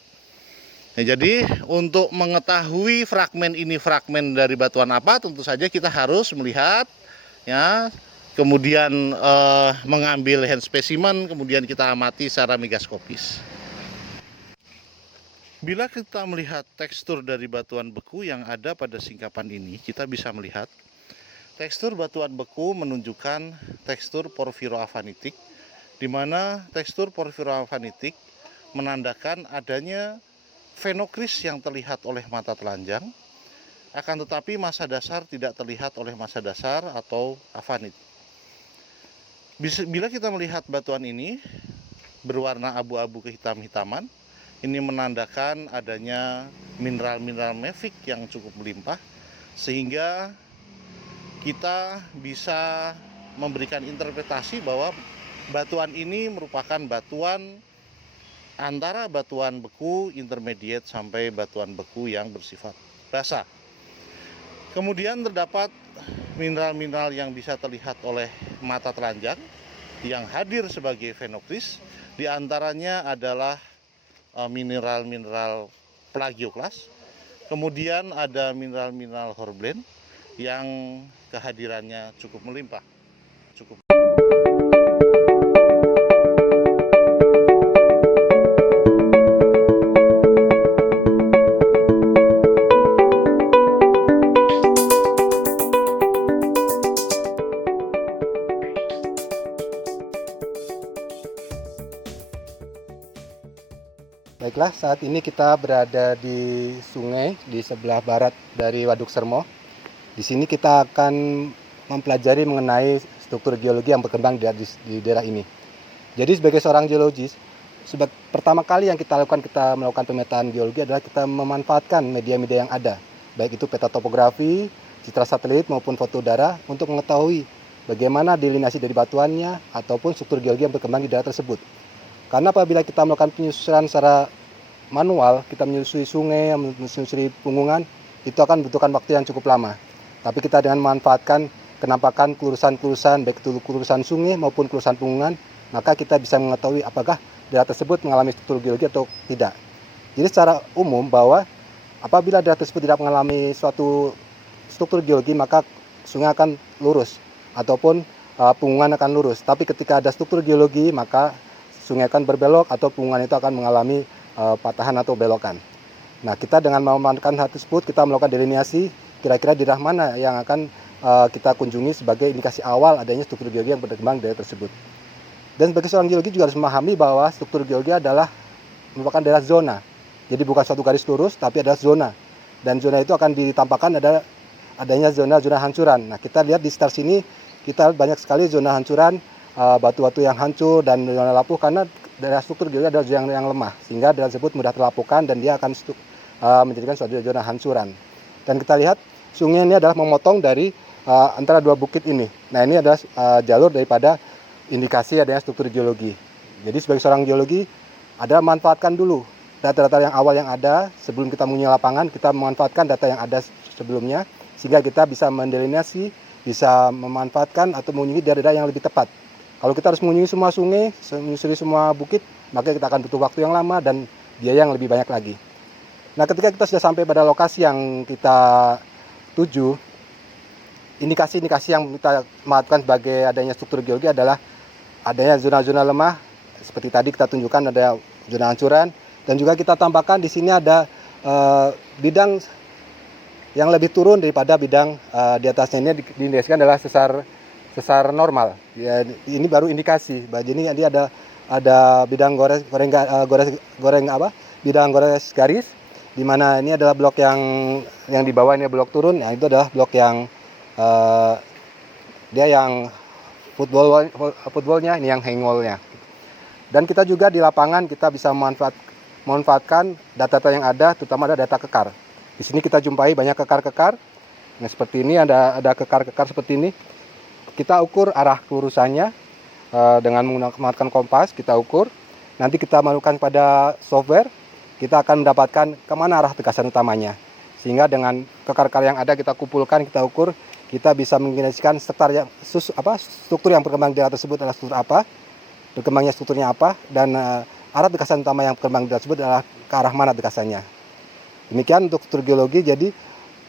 Nah, jadi untuk mengetahui fragmen ini fragmen dari batuan apa, tentu saja kita harus melihat, ya, kemudian mengambil hand specimen, kemudian kita amati secara mikroskopis. Bila kita melihat tekstur dari batuan beku yang ada pada singkapan ini, kita bisa melihat tekstur batuan beku menunjukkan tekstur porfiroafanitik, di mana tekstur porfiroafanitik menandakan adanya fenokris yang terlihat oleh mata telanjang, akan tetapi massa dasar tidak terlihat oleh massa dasar atau afanit. Bila kita melihat batuan ini berwarna abu-abu kehitam-hitaman, ini menandakan adanya mineral-mineral mafic yang cukup melimpah, sehingga kita bisa memberikan interpretasi bahwa batuan ini merupakan batuan antara batuan beku intermediate sampai batuan beku yang bersifat basah. Kemudian terdapat mineral-mineral yang bisa terlihat oleh mata telanjang yang hadir sebagai fenokris. Di antaranya adalah mineral-mineral plagioklas. Kemudian ada mineral-mineral hornblende yang kehadirannya cukup melimpah. Baiklah, saat ini kita berada di sungai di sebelah barat dari Waduk Sermo. Di sini kita akan mempelajari mengenai struktur geologi yang berkembang di daerah ini. Jadi sebagai seorang geologis, pertama kali yang kita melakukan pemetaan geologi adalah kita memanfaatkan media-media yang ada, baik itu peta topografi, citra satelit maupun foto udara untuk mengetahui bagaimana delineasi dari batuannya ataupun struktur geologi yang berkembang di daerah tersebut. Karena apabila kita melakukan penyusuran secara manual, kita menyusuri sungai, menyusuri punggungan, itu akan membutuhkan waktu yang cukup lama. Tapi kita dengan memanfaatkan kenampakan kelurusan-kelurusan, baik itu kelurusan sungai maupun kelurusan punggungan, maka kita bisa mengetahui apakah daerah tersebut mengalami struktur geologi atau tidak. Jadi secara umum bahwa apabila daerah tersebut tidak mengalami suatu struktur geologi, maka sungai akan lurus ataupun punggungan akan lurus. Tapi ketika ada struktur geologi, maka sungai akan berbelok atau punggungan itu akan mengalami patahan atau belokan. Nah, kita dengan memanfaatkan hal tersebut, kita melakukan delineasi kira-kira daerah mana yang akan kita kunjungi sebagai indikasi awal adanya struktur geologi yang berkembang di daerah tersebut. Dan sebagai seorang geologi juga harus memahami bahwa struktur geologi adalah merupakan daerah zona. Jadi bukan suatu garis lurus, tapi adalah zona. Dan zona itu akan ditampakkan adanya zona-zona hancuran. Nah, kita lihat di sekitar sini, kita banyak sekali zona hancuran, batu-batu yang hancur dan zona lapuh, karena daerah struktur geologi adalah zona yang lemah, sehingga daerah tersebut mudah terlapuhkan dan dia akan menjadikan suatu zona hancuran. Dan kita lihat sungai ini adalah memotong dari antara dua bukit ini. Nah, ini adalah jalur daripada indikasi adanya struktur geologi. Jadi sebagai seorang geologi adalah manfaatkan dulu data-data yang awal yang ada sebelum kita mengunjungi lapangan. Kita memanfaatkan data yang ada sebelumnya sehingga kita bisa mendelineasi, bisa memanfaatkan atau mengunjungi daerah-daerah yang lebih tepat. Kalau kita harus mengunjungi semua sungai, menyusuri semua bukit, maka kita akan butuh waktu yang lama dan biaya yang lebih banyak lagi. Nah, ketika kita sudah sampai pada lokasi yang kita tuju, indikasi-indikasi yang kita maksudkan sebagai adanya struktur geologi adalah adanya zona-zona lemah, seperti tadi kita tunjukkan ada zona hancuran, dan juga kita tambahkan di sini ada bidang yang lebih turun daripada bidang di atasnya. Ini diindikasikan adalah sesar normal. Ya, ini baru indikasi. Jadi ini ada bidang bidang gores garis, di mana ini adalah blok yang di bawah ini blok turun. Nah, itu adalah blok yang dia yang footballnya, ini yang hangwallnya. Dan kita juga di lapangan kita bisa memanfaatkan data-data yang ada, terutama ada data kekar. Di sini kita jumpai banyak kekar-kekar. Nah, seperti ini ada kekar-kekar seperti ini. Kita ukur arah kelurusannya dengan menggunakan kompas, kita ukur. Nanti kita masukkan pada software, kita akan mendapatkan kemana arah tegasan utamanya. Sehingga dengan kekar-kekar yang ada kita kumpulkan, kita ukur, kita bisa menginisikan struktur yang berkembang di daerah tersebut adalah struktur apa, berkembangnya strukturnya apa, dan arah tegasan utama yang berkembang di daerah tersebut adalah ke arah mana tegasannya. Demikian untuk struktur geologi, jadi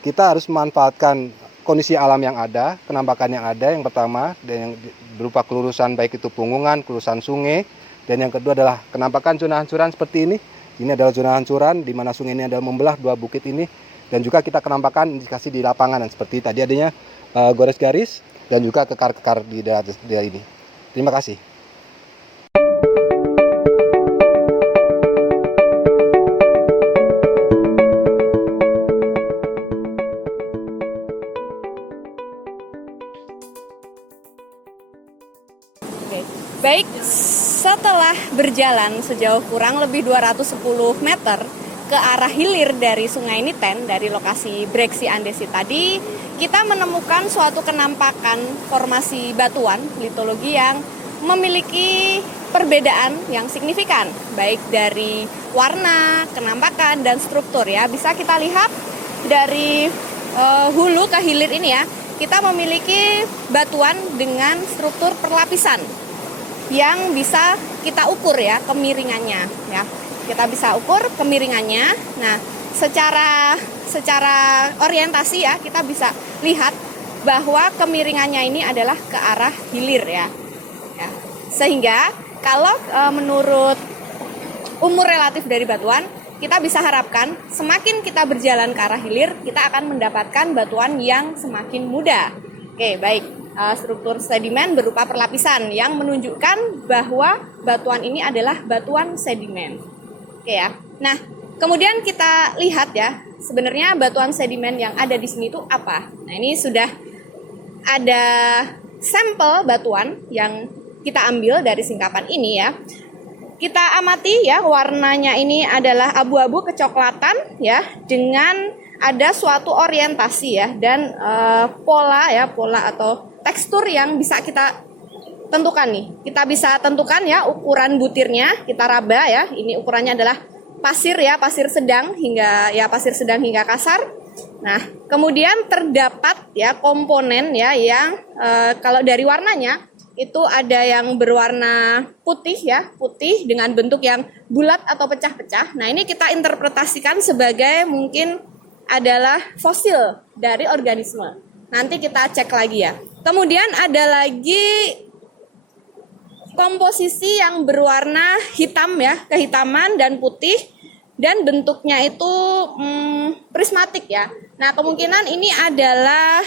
kita harus memanfaatkan kondisi alam yang ada, penampakan yang ada, yang pertama, dan yang berupa kelurusan baik itu punggungan, kelurusan sungai, dan yang kedua adalah penampakan zona hancuran seperti ini. Ini adalah zona hancuran, di mana sungai ini adalah membelah dua bukit ini, dan juga kita kenampakan indikasi di lapangan, dan seperti tadi adanya gores garis, dan juga kekar-kekar di daerah ini. Terima kasih. Baik, setelah berjalan sejauh kurang lebih 210 meter ke arah hilir dari Sungai Niten, dari lokasi Breksi Andesit tadi, kita menemukan suatu kenampakan formasi batuan litologi yang memiliki perbedaan yang signifikan, baik dari warna, kenampakan, dan struktur ya. Bisa kita lihat dari hulu ke hilir ini ya, kita memiliki batuan dengan struktur perlapisan yang bisa kita ukur ya kemiringannya ya. Kita bisa ukur kemiringannya. Nah, secara orientasi ya kita bisa lihat bahwa kemiringannya ini adalah ke arah hilir ya. Sehingga kalau menurut umur relatif dari batuan, kita bisa harapkan semakin kita berjalan ke arah hilir, kita akan mendapatkan batuan yang semakin muda. Oke, baik. Struktur sedimen berupa perlapisan yang menunjukkan bahwa batuan ini adalah batuan sedimen. Oke ya. Nah, kemudian kita lihat ya, sebenarnya batuan sedimen yang ada di sini itu apa? Nah, ini sudah ada sampel batuan yang kita ambil dari singkapan ini ya. Kita amati ya, warnanya ini adalah abu-abu kecoklatan ya, dengan ada suatu orientasi ya, dan pola atau tekstur yang bisa kita tentukan nih. Kita bisa tentukan ya ukuran butirnya, kita raba ya. Ini ukurannya adalah pasir ya, pasir sedang hingga kasar. Nah, kemudian terdapat ya komponen ya yang kalau dari warnanya itu ada yang berwarna putih ya, putih dengan bentuk yang bulat atau pecah-pecah. Nah, ini kita interpretasikan sebagai mungkin adalah fosil dari organisme. Nanti kita cek lagi ya. Kemudian ada lagi komposisi yang berwarna hitam ya, kehitaman dan putih, dan bentuknya itu prismatik ya. Nah, kemungkinan ini adalah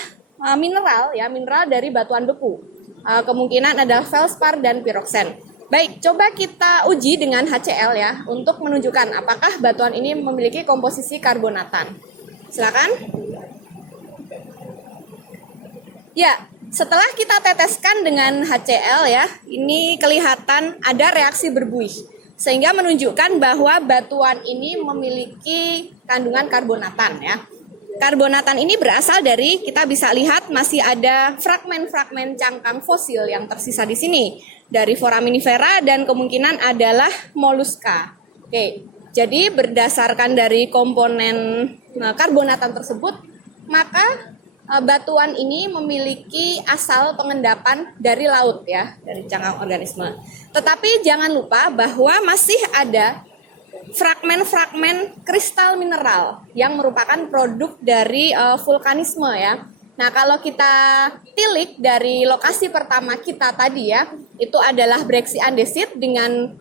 mineral ya, mineral dari batuan beku. Kemungkinan adalah feldspar dan piroksen. Baik, coba kita uji dengan HCl ya untuk menunjukkan apakah batuan ini memiliki komposisi karbonatan. Silakan. Ya, setelah kita teteskan dengan HCl ya, ini kelihatan ada reaksi berbuih. Sehingga menunjukkan bahwa batuan ini memiliki kandungan karbonatan ya. Karbonatan ini berasal dari, kita bisa lihat masih ada fragmen-fragmen cangkang fosil yang tersisa di sini. Dari foraminifera dan kemungkinan adalah moluska. Oke, jadi berdasarkan dari komponen karbonatan tersebut, maka batuan ini memiliki asal pengendapan dari laut ya, dari cangkang organisme. Tetapi jangan lupa bahwa masih ada fragmen-fragmen kristal mineral yang merupakan produk dari vulkanisme ya. Nah, kalau kita tilik dari lokasi pertama kita tadi ya, itu adalah Breksi Andesit dengan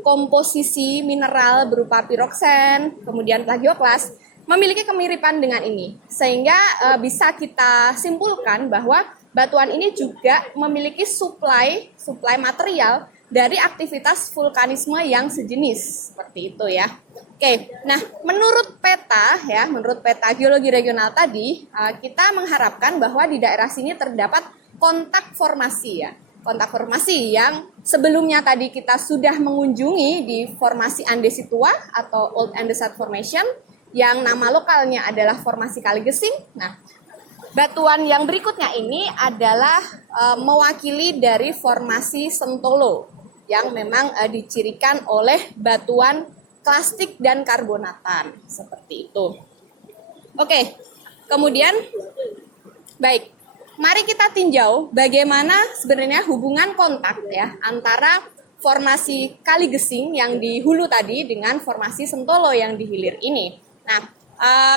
komposisi mineral berupa piroksen, kemudian plagioklas, memiliki kemiripan dengan ini, sehingga bisa kita simpulkan bahwa batuan ini juga memiliki suplai material dari aktivitas vulkanisme yang sejenis seperti itu ya. Oke, nah menurut peta geologi regional tadi, kita mengharapkan bahwa di daerah sini terdapat kontak formasi ya. Kontak formasi yang sebelumnya tadi kita sudah mengunjungi di formasi Andesit Tua atau Old Andesite Formation, yang nama lokalnya adalah formasi Kali Gesing. Nah, batuan yang berikutnya ini adalah mewakili dari formasi Sentolo yang memang dicirikan oleh batuan klastik dan karbonatan seperti itu. Oke, kemudian baik, mari kita tinjau bagaimana sebenarnya hubungan kontak ya antara formasi Kali Gesing yang di hulu tadi dengan formasi Sentolo yang di hilir ini. Nah,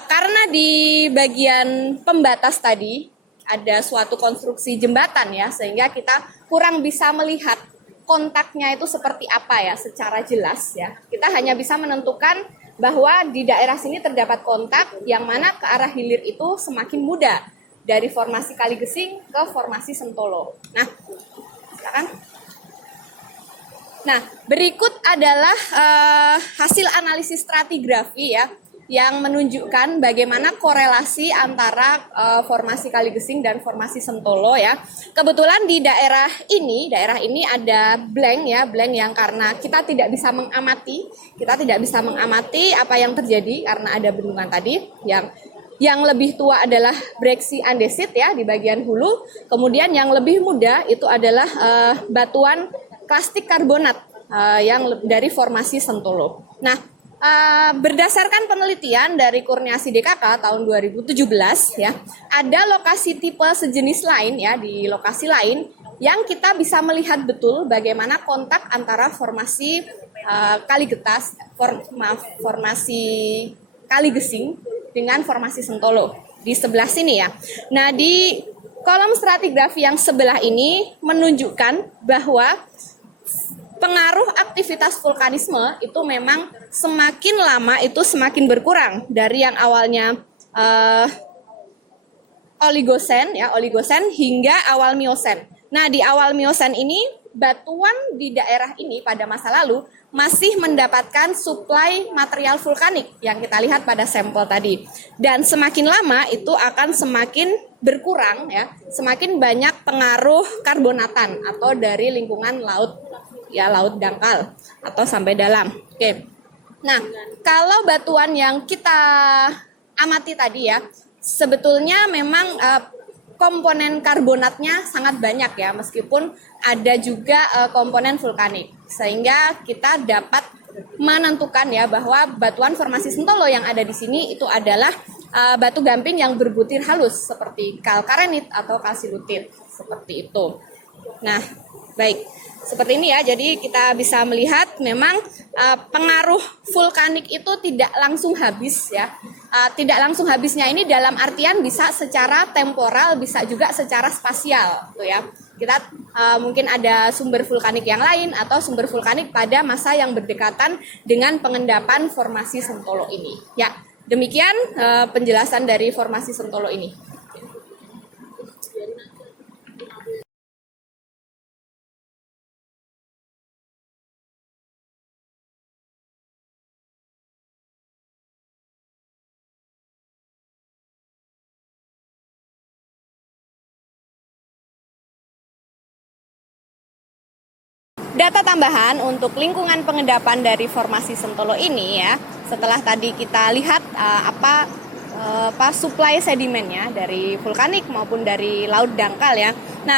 karena di bagian pembatas tadi ada suatu konstruksi jembatan ya, sehingga kita kurang bisa melihat kontaknya itu seperti apa ya secara jelas ya. Kita hanya bisa menentukan bahwa di daerah sini terdapat kontak yang mana ke arah hilir itu semakin mudah dari formasi Kali Gesing ke formasi Sentolo. Nah, silakan. Nah, berikut adalah hasil analisis stratigrafi ya yang menunjukkan bagaimana korelasi antara formasi Kali Gesing dan formasi Sentolo ya. Kebetulan di daerah ini ada blank ya, blank yang karena kita tidak bisa mengamati apa yang terjadi karena ada bendungan tadi yang lebih tua adalah breksi andesit ya di bagian hulu, kemudian yang lebih muda itu adalah batuan plastik karbonat yang dari formasi Sentolo. Nah, berdasarkan penelitian dari Kurniasi DKK tahun 2017 ya, ada lokasi tipe sejenis lain ya di lokasi lain yang kita bisa melihat betul bagaimana kontak antara formasi formasi Kali Gesing dengan formasi Sentolo di sebelah sini ya. Nah, di kolom stratigrafi yang sebelah ini menunjukkan bahwa pengaruh aktivitas vulkanisme itu memang semakin lama itu semakin berkurang dari yang awalnya oligosen hingga awal miosen. Nah, di awal miosen ini batuan di daerah ini pada masa lalu masih mendapatkan suplai material vulkanik yang kita lihat pada sampel tadi. Dan semakin lama itu akan semakin berkurang ya, semakin banyak pengaruh karbonatan atau dari lingkungan laut ya, laut dangkal atau sampai dalam. Oke. Nah, kalau batuan yang kita amati tadi ya, sebetulnya memang komponen karbonatnya sangat banyak ya, meskipun ada juga komponen vulkanik. Sehingga kita dapat menentukan ya bahwa batuan formasi Sentolo yang ada di sini itu adalah batu gamping yang berbutir halus seperti kalkarenit atau kalsilutit seperti itu. Nah, baik. Seperti ini ya, jadi kita bisa melihat memang pengaruh vulkanik itu tidak langsung habis ya. Tidak langsung habisnya ini dalam artian bisa secara temporal, bisa juga secara spasial tuh ya. Kita mungkin ada sumber vulkanik yang lain atau sumber vulkanik pada masa yang berdekatan dengan pengendapan formasi Sentolo ini. Ya, demikian penjelasan dari formasi Sentolo ini. Data tambahan untuk lingkungan pengendapan dari formasi Sentolo ini ya, setelah tadi kita lihat apa suplai sedimennya dari vulkanik maupun dari laut dangkal ya. Nah,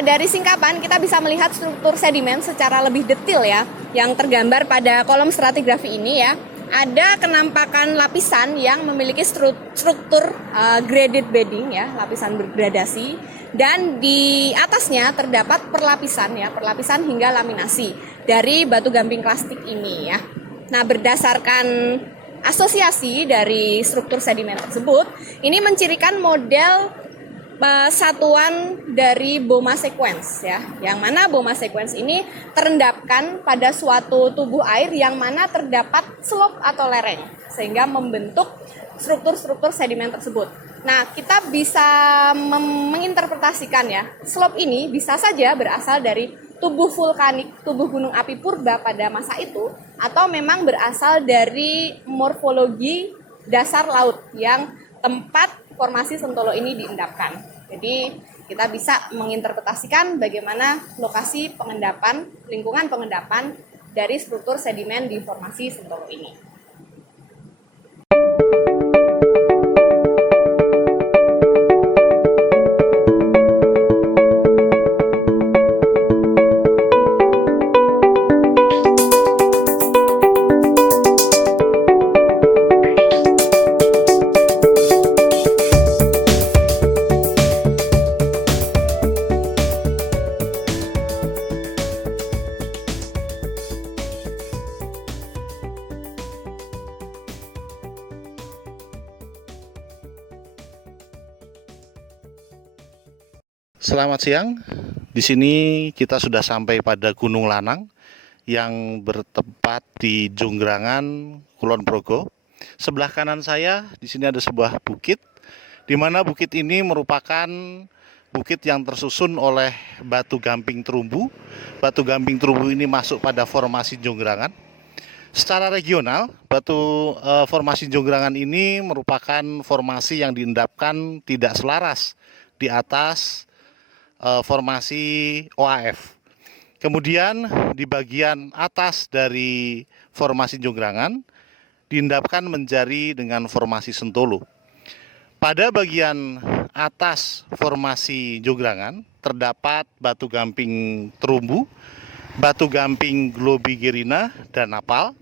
dari singkapan kita bisa melihat struktur sedimen secara lebih detail ya, yang tergambar pada kolom stratigrafi ini ya. Ada kenampakan lapisan yang memiliki struktur graded bedding ya, lapisan bergradasi, dan di atasnya terdapat perlapisan hingga laminasi dari batu gamping plastik ini ya. Nah, berdasarkan asosiasi dari struktur sedimen tersebut, ini mencirikan model satuan dari Boma sequence ya, yang mana Boma sequence ini terendapkan pada suatu tubuh air yang mana terdapat slope atau lereng sehingga membentuk struktur-struktur sedimen tersebut. Nah, kita bisa menginterpretasikan ya, slope ini bisa saja berasal dari tubuh vulkanik, tubuh gunung api purba pada masa itu, atau memang berasal dari morfologi dasar laut yang tempat formasi Sentolo ini diendapkan. Jadi kita bisa menginterpretasikan bagaimana lokasi pengendapan, lingkungan pengendapan dari struktur sedimen di formasi Sentolo ini. Selamat siang. Di sini kita sudah sampai pada Gunung Lanang yang bertempat di Jonggrangan, Kulon Progo. Sebelah kanan saya di sini ada sebuah bukit, di mana bukit ini merupakan bukit yang tersusun oleh batu gamping terumbu. Batu gamping terumbu ini masuk pada formasi Jonggrangan. Secara regional, formasi Jonggrangan ini merupakan formasi yang diendapkan tidak selaras di atas formasi OAF. Kemudian di bagian atas dari formasi Jonggrangan diendapkan menjadi dengan formasi Sentolo. Pada bagian atas formasi Jonggrangan terdapat batu gamping terumbu, batu gamping globigerina dan napal.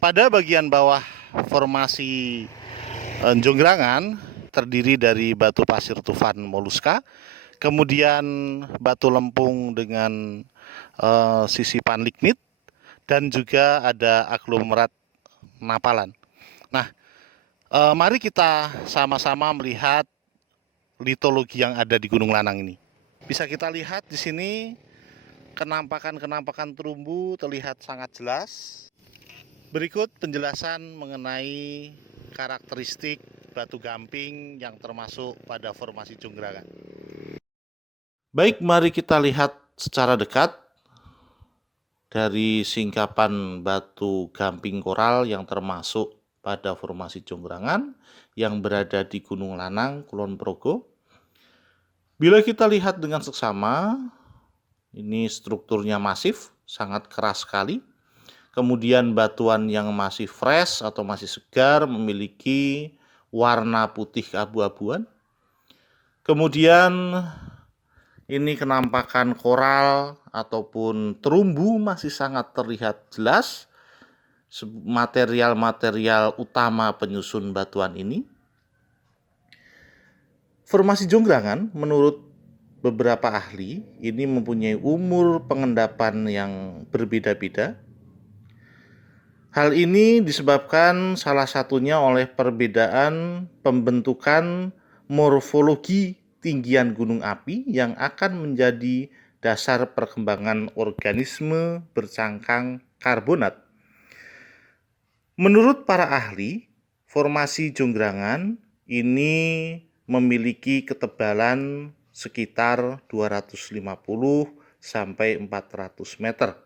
Pada bagian bawah formasi Jonggrangan terdiri dari batu pasir tufan moluska, kemudian batu lempung dengan sisipan lignit, dan juga ada aglomerat napalan. Nah, mari kita sama-sama melihat litologi yang ada di Gunung Lanang ini. Bisa kita lihat di sini kenampakan-kenampakan terumbu terlihat sangat jelas. Berikut penjelasan mengenai karakteristik batu gamping yang termasuk pada formasi Jonggrangan. Baik, mari kita lihat secara dekat dari singkapan batu gamping koral yang termasuk pada formasi Jonggrangan yang berada di Gunung Lanang, Kulon Progo. Bila kita lihat dengan seksama, ini strukturnya masif, sangat keras sekali. Kemudian batuan yang masih fresh atau masih segar memiliki warna putih keabu-abuan. Kemudian ini kenampakan koral ataupun terumbu masih sangat terlihat jelas. Material-material utama penyusun batuan ini. Formasi Jonggrangan menurut beberapa ahli ini mempunyai umur pengendapan yang berbeda-beda. Hal ini disebabkan salah satunya oleh perbedaan pembentukan morfologi tinggian gunung api yang akan menjadi dasar perkembangan organisme bercangkang karbonat. Menurut para ahli, formasi Jonggrangan ini memiliki ketebalan sekitar 250 sampai 400 meter.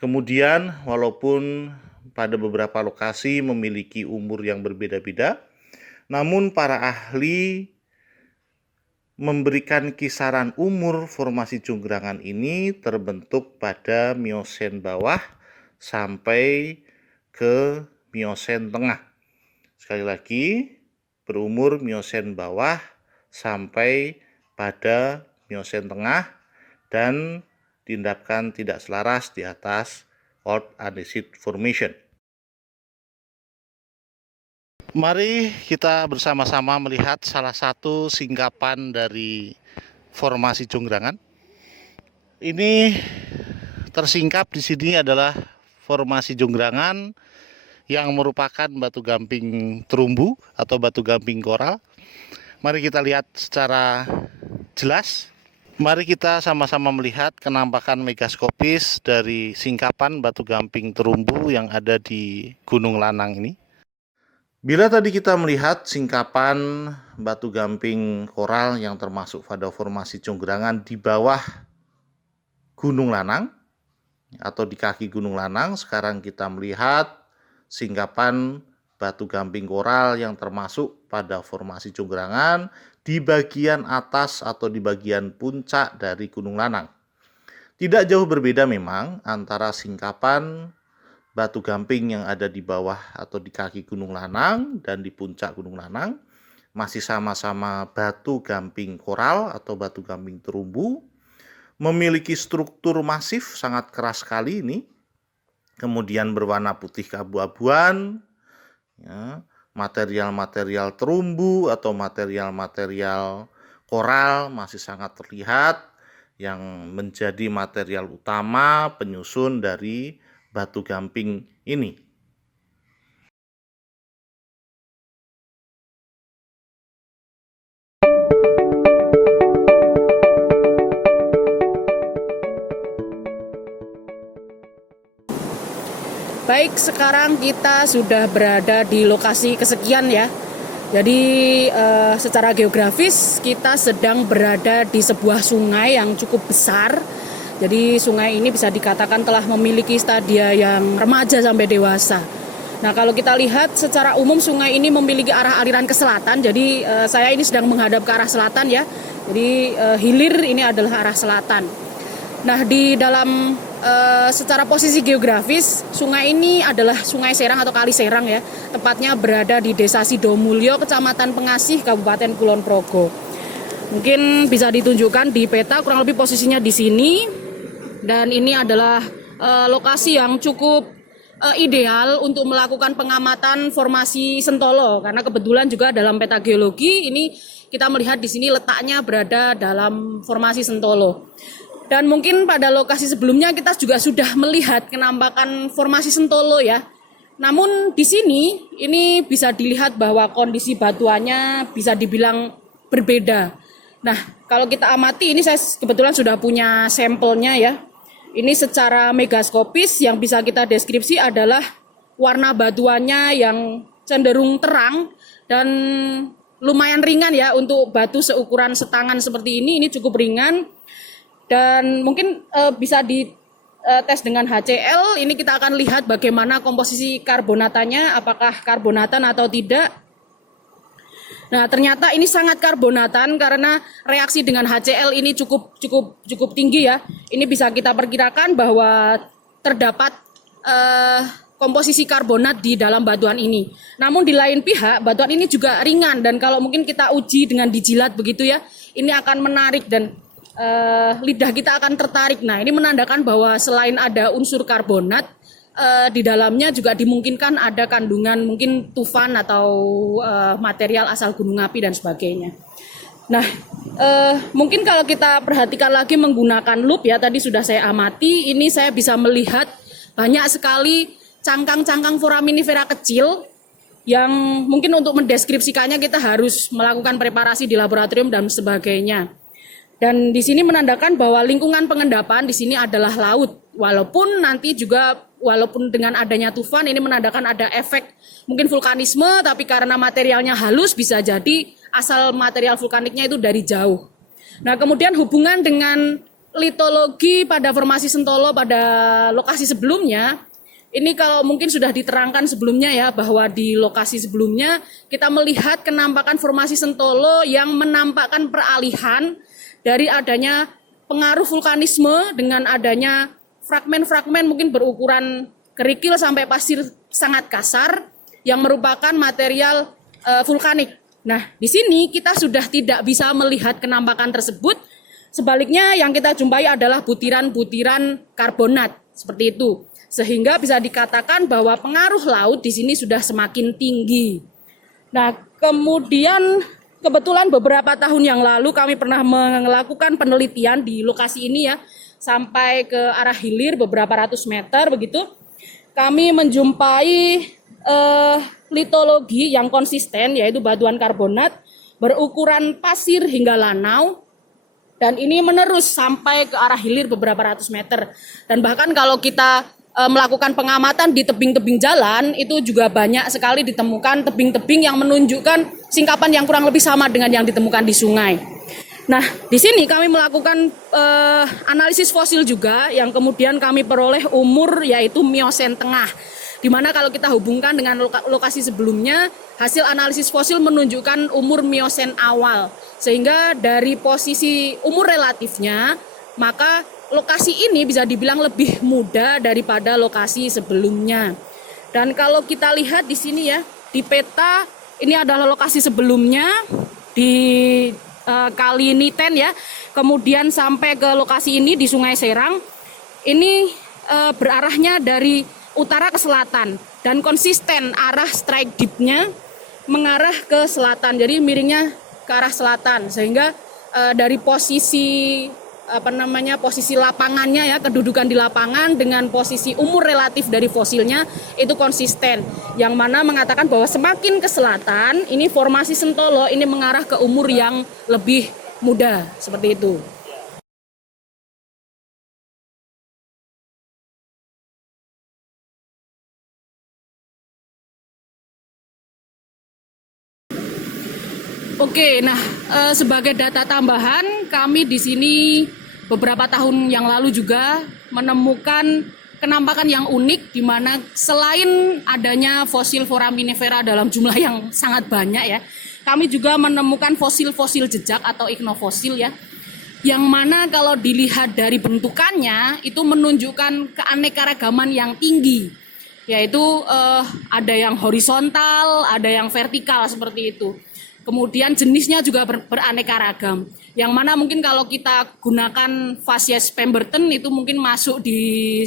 Kemudian walaupun pada beberapa lokasi memiliki umur yang berbeda-beda, namun para ahli memberikan kisaran umur formasi Jonggrangan ini terbentuk pada Miosen bawah sampai ke Miosen tengah. Sekali lagi, berumur Miosen bawah sampai pada Miosen tengah dan diendapkan tidak selaras di atas Old Andesite Formation. Mari kita bersama-sama melihat salah satu singkapan dari formasi Jonggrangan. Ini tersingkap di sini adalah formasi Jonggrangan yang merupakan batu gamping terumbu atau batu gamping koral. Mari kita lihat secara jelas. Mari kita sama-sama melihat kenampakan megaskopis dari singkapan batu gamping terumbu yang ada di Gunung Lanang ini. Bila tadi kita melihat singkapan batu gamping koral yang termasuk pada formasi Jonggrangan di bawah Gunung Lanang atau di kaki Gunung Lanang, sekarang kita melihat singkapan batu gamping koral yang termasuk pada formasi Jonggrangan di bagian atas atau di bagian puncak dari Gunung Lanang. Tidak jauh berbeda memang antara singkapan batu gamping yang ada di bawah atau di kaki Gunung Lanang dan di puncak Gunung Lanang. Masih sama-sama batu gamping koral atau batu gamping terumbu. Memiliki struktur masif sangat keras sekali ini. Kemudian berwarna putih keabu-abuan. Ya, material-material terumbu atau material-material koral masih sangat terlihat yang menjadi material utama penyusun dari batu gamping ini. baik, sekarang kita sudah berada di lokasi kesekian ya. Jadi secara geografis kita sedang berada di sebuah sungai yang cukup besar. Jadi sungai ini bisa dikatakan telah memiliki stadia yang remaja sampai dewasa. Nah, kalau kita lihat secara umum sungai ini memiliki arah aliran ke selatan. Jadi saya ini sedang menghadap ke arah selatan ya. Jadi hilir ini adalah arah selatan. Nah, di dalam secara posisi geografis, sungai ini adalah Sungai Serang atau Kali Serang ya. Tepatnya berada di Desa Sidomulyo, Kecamatan Pengasih, Kabupaten Kulon Progo. Mungkin bisa ditunjukkan di peta kurang lebih posisinya di sini. Dan ini adalah lokasi yang cukup ideal untuk melakukan pengamatan formasi Sentolo. Karena kebetulan juga dalam peta geologi ini kita melihat di sini letaknya berada dalam formasi Sentolo. Dan mungkin pada lokasi sebelumnya kita juga sudah melihat penampakan formasi Sentolo ya. Namun di sini ini bisa dilihat bahwa kondisi batuannya bisa dibilang berbeda. Nah, kalau kita amati ini saya kebetulan sudah punya sampelnya ya. Ini secara megaskopis yang bisa kita deskripsi adalah warna batuannya yang cenderung terang dan lumayan ringan ya untuk batu seukuran setangan seperti ini cukup ringan. Dan mungkin bisa dites dengan HCl, ini kita akan lihat bagaimana komposisi karbonatannya, apakah karbonatan atau tidak. Nah, ternyata ini sangat karbonatan karena reaksi dengan HCl ini cukup tinggi ya. Ini bisa kita perkirakan bahwa terdapat komposisi karbonat di dalam batuan ini. Namun di lain pihak, batuan ini juga ringan dan kalau mungkin kita uji dengan dijilat begitu ya, ini akan menarik dan lidah kita akan tertarik. Nah, ini menandakan bahwa selain ada unsur karbonat, di dalamnya juga dimungkinkan ada kandungan mungkin tufan atau material asal gunung api dan sebagainya. Nah, mungkin kalau kita perhatikan lagi menggunakan lup ya, tadi sudah saya amati, ini saya bisa melihat banyak sekali cangkang-cangkang foraminifera kecil yang mungkin untuk mendeskripsikannya kita harus melakukan preparasi di laboratorium dan sebagainya. Dan di sini menandakan bahwa lingkungan pengendapan di sini adalah laut. Walaupun nanti juga walaupun dengan adanya tufan ini menandakan ada efek mungkin vulkanisme, tapi karena materialnya halus bisa jadi asal material vulkaniknya itu dari jauh. Nah, kemudian hubungan dengan litologi pada formasi Sentolo pada lokasi sebelumnya, ini kalau mungkin sudah diterangkan sebelumnya ya, bahwa di lokasi sebelumnya kita melihat kenampakan formasi Sentolo yang menampakkan peralihan dari adanya pengaruh vulkanisme dengan adanya fragmen-fragmen mungkin berukuran kerikil sampai pasir sangat kasar yang merupakan material vulkanik. Nah, di sini kita sudah tidak bisa melihat kenampakan tersebut. Sebaliknya yang kita jumpai adalah butiran-butiran karbonat seperti itu. Sehingga bisa dikatakan bahwa pengaruh laut di sini sudah semakin tinggi. Nah, kemudian kebetulan beberapa tahun yang lalu kami pernah melakukan penelitian di lokasi ini ya, sampai ke arah hilir beberapa ratus meter begitu. Kami menjumpai litologi yang konsisten, yaitu batuan karbonat berukuran pasir hingga lanau, dan ini menerus sampai ke arah hilir beberapa ratus meter. Dan bahkan kalau kita melakukan pengamatan di tebing-tebing jalan, itu juga banyak sekali ditemukan tebing-tebing yang menunjukkan singkapan yang kurang lebih sama dengan yang ditemukan di sungai. Nah, di sini kami melakukan analisis fosil juga yang kemudian kami peroleh umur yaitu Miosen tengah. Di mana kalau kita hubungkan dengan lokasi sebelumnya, hasil analisis fosil menunjukkan umur Miosen awal. Sehingga dari posisi umur relatifnya, maka lokasi ini bisa dibilang lebih muda daripada lokasi sebelumnya. Dan kalau kita lihat di sini ya, di peta ini adalah lokasi sebelumnya di Kali Niten ya. Kemudian sampai ke lokasi ini di Sungai Serang. Ini berarahnya dari utara ke selatan dan konsisten arah strike dip-nya mengarah ke selatan. Jadi miringnya ke arah selatan sehingga dari posisi posisi lapangannya ya, kedudukan di lapangan dengan posisi umur relatif dari fosilnya itu konsisten, yang mana mengatakan bahwa semakin ke selatan ini formasi Sentolo ini mengarah ke umur yang lebih muda seperti itu. Oke, nah sebagai data tambahan, kami di sini beberapa tahun yang lalu juga menemukan penampakan yang unik di mana selain adanya fosil foraminifera dalam jumlah yang sangat banyak ya, kami juga menemukan fosil-fosil jejak atau ichnofosil ya, yang mana kalau dilihat dari bentukannya itu menunjukkan keanekaragaman yang tinggi, yaitu ada yang horizontal, ada yang vertikal seperti itu. Kemudian jenisnya juga beraneka ragam. Yang mana mungkin kalau kita gunakan Phasies Pemberton itu mungkin masuk di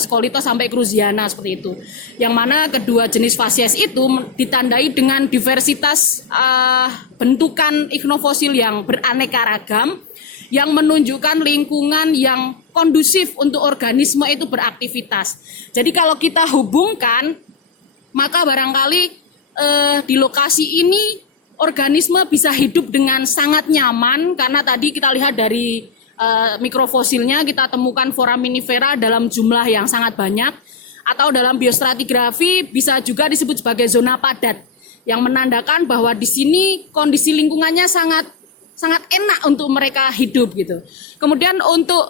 Scolito sampai Cruziana seperti itu. Yang mana kedua jenis Phasies itu ditandai dengan diversitas bentukan ichnofosil yang beraneka ragam yang menunjukkan lingkungan yang kondusif untuk organisme itu beraktivitas. Jadi kalau kita hubungkan, maka barangkali di lokasi ini organisme bisa hidup dengan sangat nyaman karena tadi kita lihat dari mikrofosilnya kita temukan foraminifera dalam jumlah yang sangat banyak, atau dalam biostratigrafi bisa juga disebut sebagai zona padat yang menandakan bahwa di sini kondisi lingkungannya sangat enak untuk mereka hidup gitu. Kemudian untuk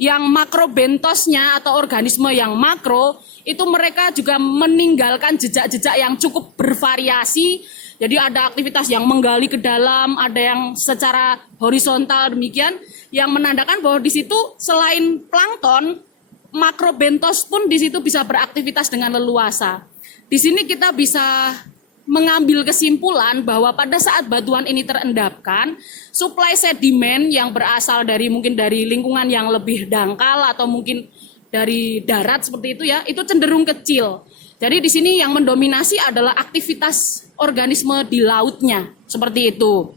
yang makrobentosnya atau organisme yang makro itu mereka juga meninggalkan jejak-jejak yang cukup bervariasi. Jadi ada aktivitas yang menggali ke dalam, ada yang secara horizontal demikian, yang menandakan bahwa di situ selain plankton, makrobentos pun di situ bisa beraktivitas dengan leluasa. Di sini kita bisa mengambil kesimpulan bahwa pada saat batuan ini terendapkan, suplai sedimen yang berasal dari mungkin dari lingkungan yang lebih dangkal atau mungkin dari darat seperti itu ya, itu cenderung kecil. Jadi di sini yang mendominasi adalah aktivitas organisme di lautnya, seperti itu.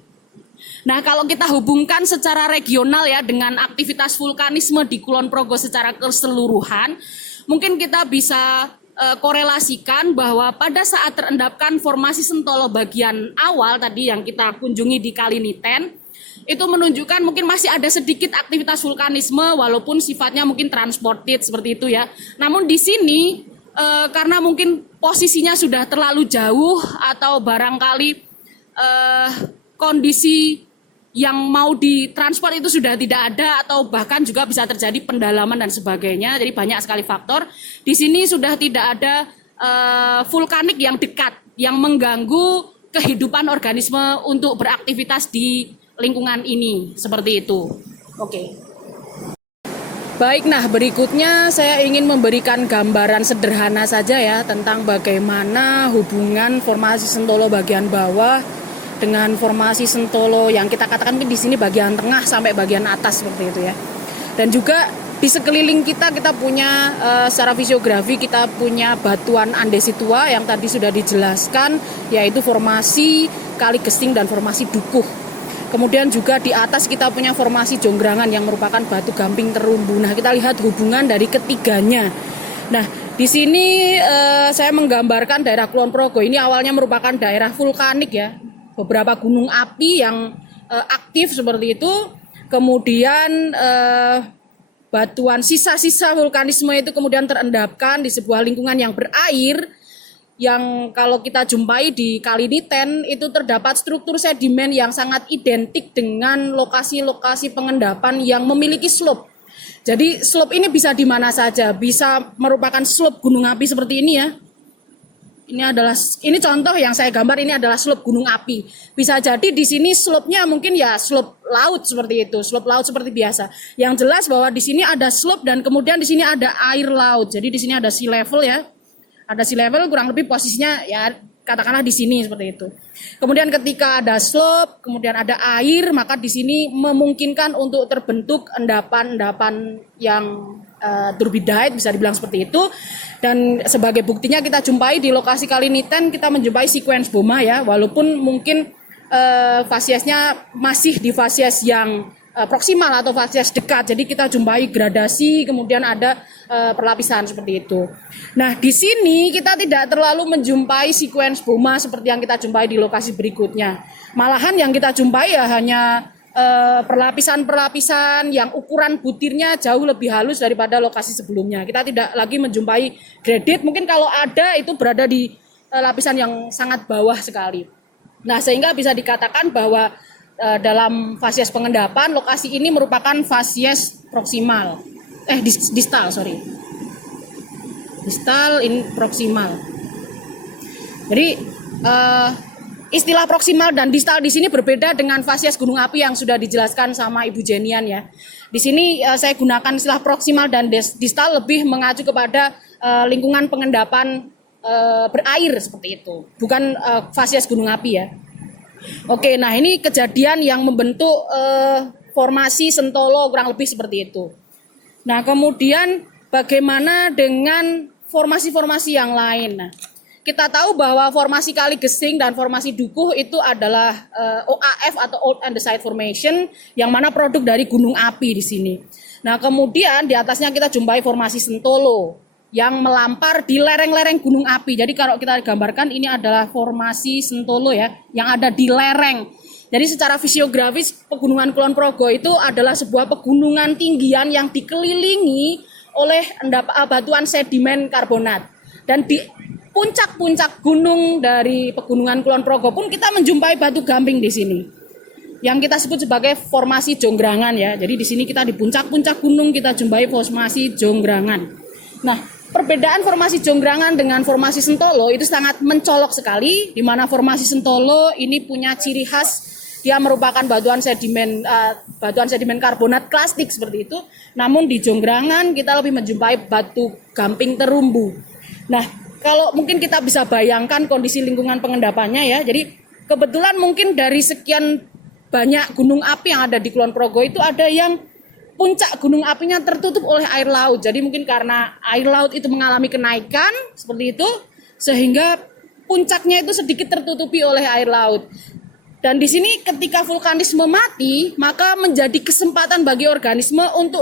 Nah, kalau kita hubungkan secara regional ya dengan aktivitas vulkanisme di Kulon Progo secara keseluruhan, mungkin kita bisa korelasikan bahwa pada saat terendapkan formasi Sentolo bagian awal tadi yang kita kunjungi di Kaliniten, itu menunjukkan mungkin masih ada sedikit aktivitas vulkanisme walaupun sifatnya mungkin transported seperti itu ya. Namun di sini karena mungkin posisinya sudah terlalu jauh atau barangkali kondisi yang mau ditransport itu sudah tidak ada atau bahkan juga bisa terjadi pendalaman dan sebagainya. Jadi banyak sekali faktor. Di sini sudah tidak ada vulkanik yang dekat yang mengganggu kehidupan organisme untuk beraktivitas di lingkungan ini seperti itu. Oke. Baik, nah berikutnya saya ingin memberikan gambaran sederhana saja ya tentang bagaimana hubungan formasi Sentolo bagian bawah dengan formasi Sentolo yang kita katakan di sini bagian tengah sampai bagian atas seperti itu ya. Dan juga di sekeliling kita punya secara fisiografi kita punya batuan andesitua yang tadi sudah dijelaskan, yaitu formasi Kali Gesting dan formasi Dukuh. Kemudian juga di atas kita punya formasi Jonggrangan yang merupakan batu gamping terumbu. Nah, kita lihat hubungan dari ketiganya. Nah, di sini saya menggambarkan daerah Kulon Progo ini awalnya merupakan daerah vulkanik ya. Beberapa gunung api yang aktif seperti itu. Kemudian batuan sisa-sisa vulkanisme itu kemudian terendapkan di sebuah lingkungan yang berair, yang kalau kita jumpai di Kaliniten itu terdapat struktur sedimen yang sangat identik dengan lokasi-lokasi pengendapan yang memiliki slope. Jadi slope ini bisa di mana saja, bisa merupakan slope gunung api seperti ini ya. Ini contoh yang saya gambar, ini adalah slope gunung api. Bisa jadi di sini slope-nya mungkin ya slope laut seperti itu, slope laut seperti biasa. Yang jelas bahwa di sini ada slope dan kemudian di sini ada air laut. Jadi di sini ada sea level ya. Ada sea level kurang lebih posisinya ya katakanlah di sini seperti itu. Kemudian ketika ada slope, kemudian ada air, maka di sini memungkinkan untuk terbentuk endapan-endapan yang turbidite bisa dibilang seperti itu. Dan sebagai buktinya kita jumpai di lokasi Kaliniten kita menjumpai sequence boma ya, walaupun mungkin fasiesnya masih di fasies yang proksimal atau fasies dekat. Jadi kita jumpai gradasi, kemudian ada perlapisan seperti itu. Nah, di sini kita tidak terlalu menjumpai sequence boma seperti yang kita jumpai di lokasi berikutnya. Malahan yang kita jumpai ya hanya perlapisan-perlapisan yang ukuran butirnya jauh lebih halus daripada lokasi sebelumnya. Kita tidak lagi menjumpai gradit, mungkin kalau ada itu berada di lapisan yang sangat bawah sekali. Nah, sehingga bisa dikatakan bahwa dalam fasies pengendapan lokasi ini merupakan fasies proksimal. Distal, sorry. Distal in proksimal. Jadi istilah proksimal dan distal di sini berbeda dengan fasies gunung api yang sudah dijelaskan sama Ibu Jenian ya. Di sini saya gunakan istilah proksimal dan distal lebih mengacu kepada lingkungan pengendapan berair seperti itu, bukan fasies gunung api ya. Oke, nah ini kejadian yang membentuk formasi Sentolo kurang lebih seperti itu. Nah, kemudian bagaimana dengan formasi-formasi yang lain? Nah, kita tahu bahwa formasi Kali Gesing dan formasi Dukuh itu adalah OAF atau Old Andesite Formation yang mana produk dari gunung api di sini. Nah, kemudian di atasnya kita jumpai formasi Sentolo yang melampar di lereng-lereng gunung api. Jadi kalau kita gambarkan ini adalah formasi Sentolo ya, yang ada di lereng. Jadi secara fisiografis Pegunungan Kulon Progo itu adalah sebuah pegunungan tinggian yang dikelilingi oleh batuan sedimen karbonat. Dan di puncak-puncak gunung dari Pegunungan Kulon Progo pun kita menjumpai batu gamping di sini. Yang kita sebut sebagai formasi Jonggrangan ya. Jadi di sini kita di puncak-puncak gunung kita jumpai formasi Jonggrangan. Nah, perbedaan formasi Jonggrangan dengan formasi Sentolo itu sangat mencolok sekali, di mana formasi Sentolo ini punya ciri khas dia merupakan batuan sedimen karbonat klastik seperti itu. Namun di Jonggrangan kita lebih menjumpai batu gamping terumbu. Nah, kalau mungkin kita bisa bayangkan kondisi lingkungan pengendapannya ya. Jadi kebetulan mungkin dari sekian banyak gunung api yang ada di Kulon Progo itu ada yang puncak gunung apinya tertutup oleh air laut. Jadi mungkin karena air laut itu mengalami kenaikan seperti itu, sehingga puncaknya itu sedikit tertutupi oleh air laut. Dan di sini ketika vulkanisme mati, maka menjadi kesempatan bagi organisme untuk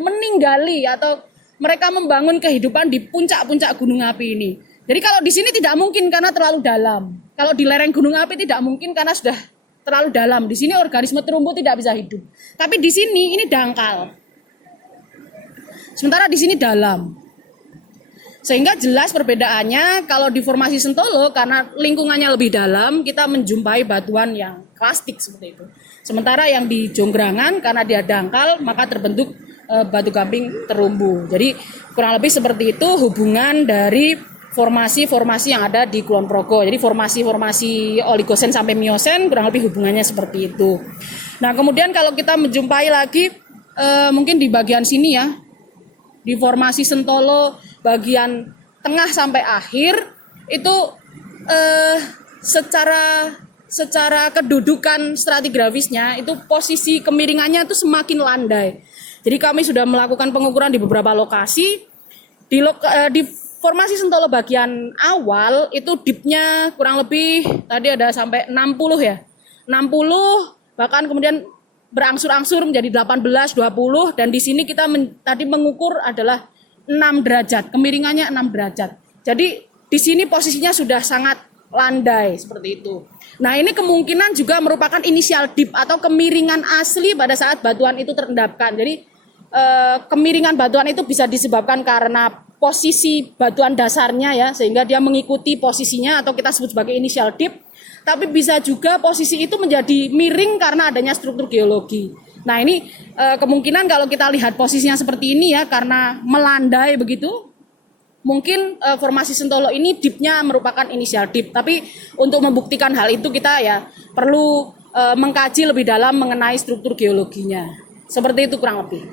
meninggali atau mereka membangun kehidupan di puncak-puncak gunung api ini. Jadi kalau di sini tidak mungkin karena terlalu dalam. Kalau di lereng gunung api tidak mungkin karena sudah terlalu dalam. Di sini organisme terumbu tidak bisa hidup. Tapi di sini ini dangkal. Sementara di sini dalam. Sehingga jelas perbedaannya kalau di formasi Sentolo karena lingkungannya lebih dalam kita menjumpai batuan yang klastik seperti itu. Sementara yang di Jonggrangan karena dia dangkal maka terbentuk batu gamping terumbu. Jadi kurang lebih seperti itu hubungan dari formasi-formasi yang ada di Kulon Progo. Jadi formasi-formasi Oligosen sampai Miosen kurang lebih hubungannya seperti itu. Nah, kemudian kalau kita menjumpai lagi mungkin di bagian sini ya, di formasi Sentolo bagian tengah sampai akhir itu secara kedudukan stratigrafisnya itu posisi kemiringannya itu semakin landai. Jadi kami sudah melakukan pengukuran di beberapa lokasi di formasi Sentolo bagian awal itu dipnya kurang lebih tadi ada sampai 60 ya. 60 bahkan kemudian berangsur-angsur menjadi 18, 20 dan di sini kita tadi mengukur adalah 6 derajat, kemiringannya 6 derajat. Jadi di sini posisinya sudah sangat landai seperti itu. Nah, ini kemungkinan juga merupakan inisial dip atau kemiringan asli pada saat batuan itu terendapkan. Jadi kemiringan batuan itu bisa disebabkan karena posisi batuan dasarnya ya, sehingga dia mengikuti posisinya atau kita sebut sebagai inisial dip. Tapi bisa juga posisi itu menjadi miring karena adanya struktur geologi. Nah, ini kemungkinan kalau kita lihat posisinya seperti ini ya, karena melandai begitu, mungkin formasi Sentolo ini dipnya merupakan inisial dip. Tapi untuk membuktikan hal itu kita ya perlu mengkaji lebih dalam mengenai struktur geologinya. Seperti itu kurang lebih.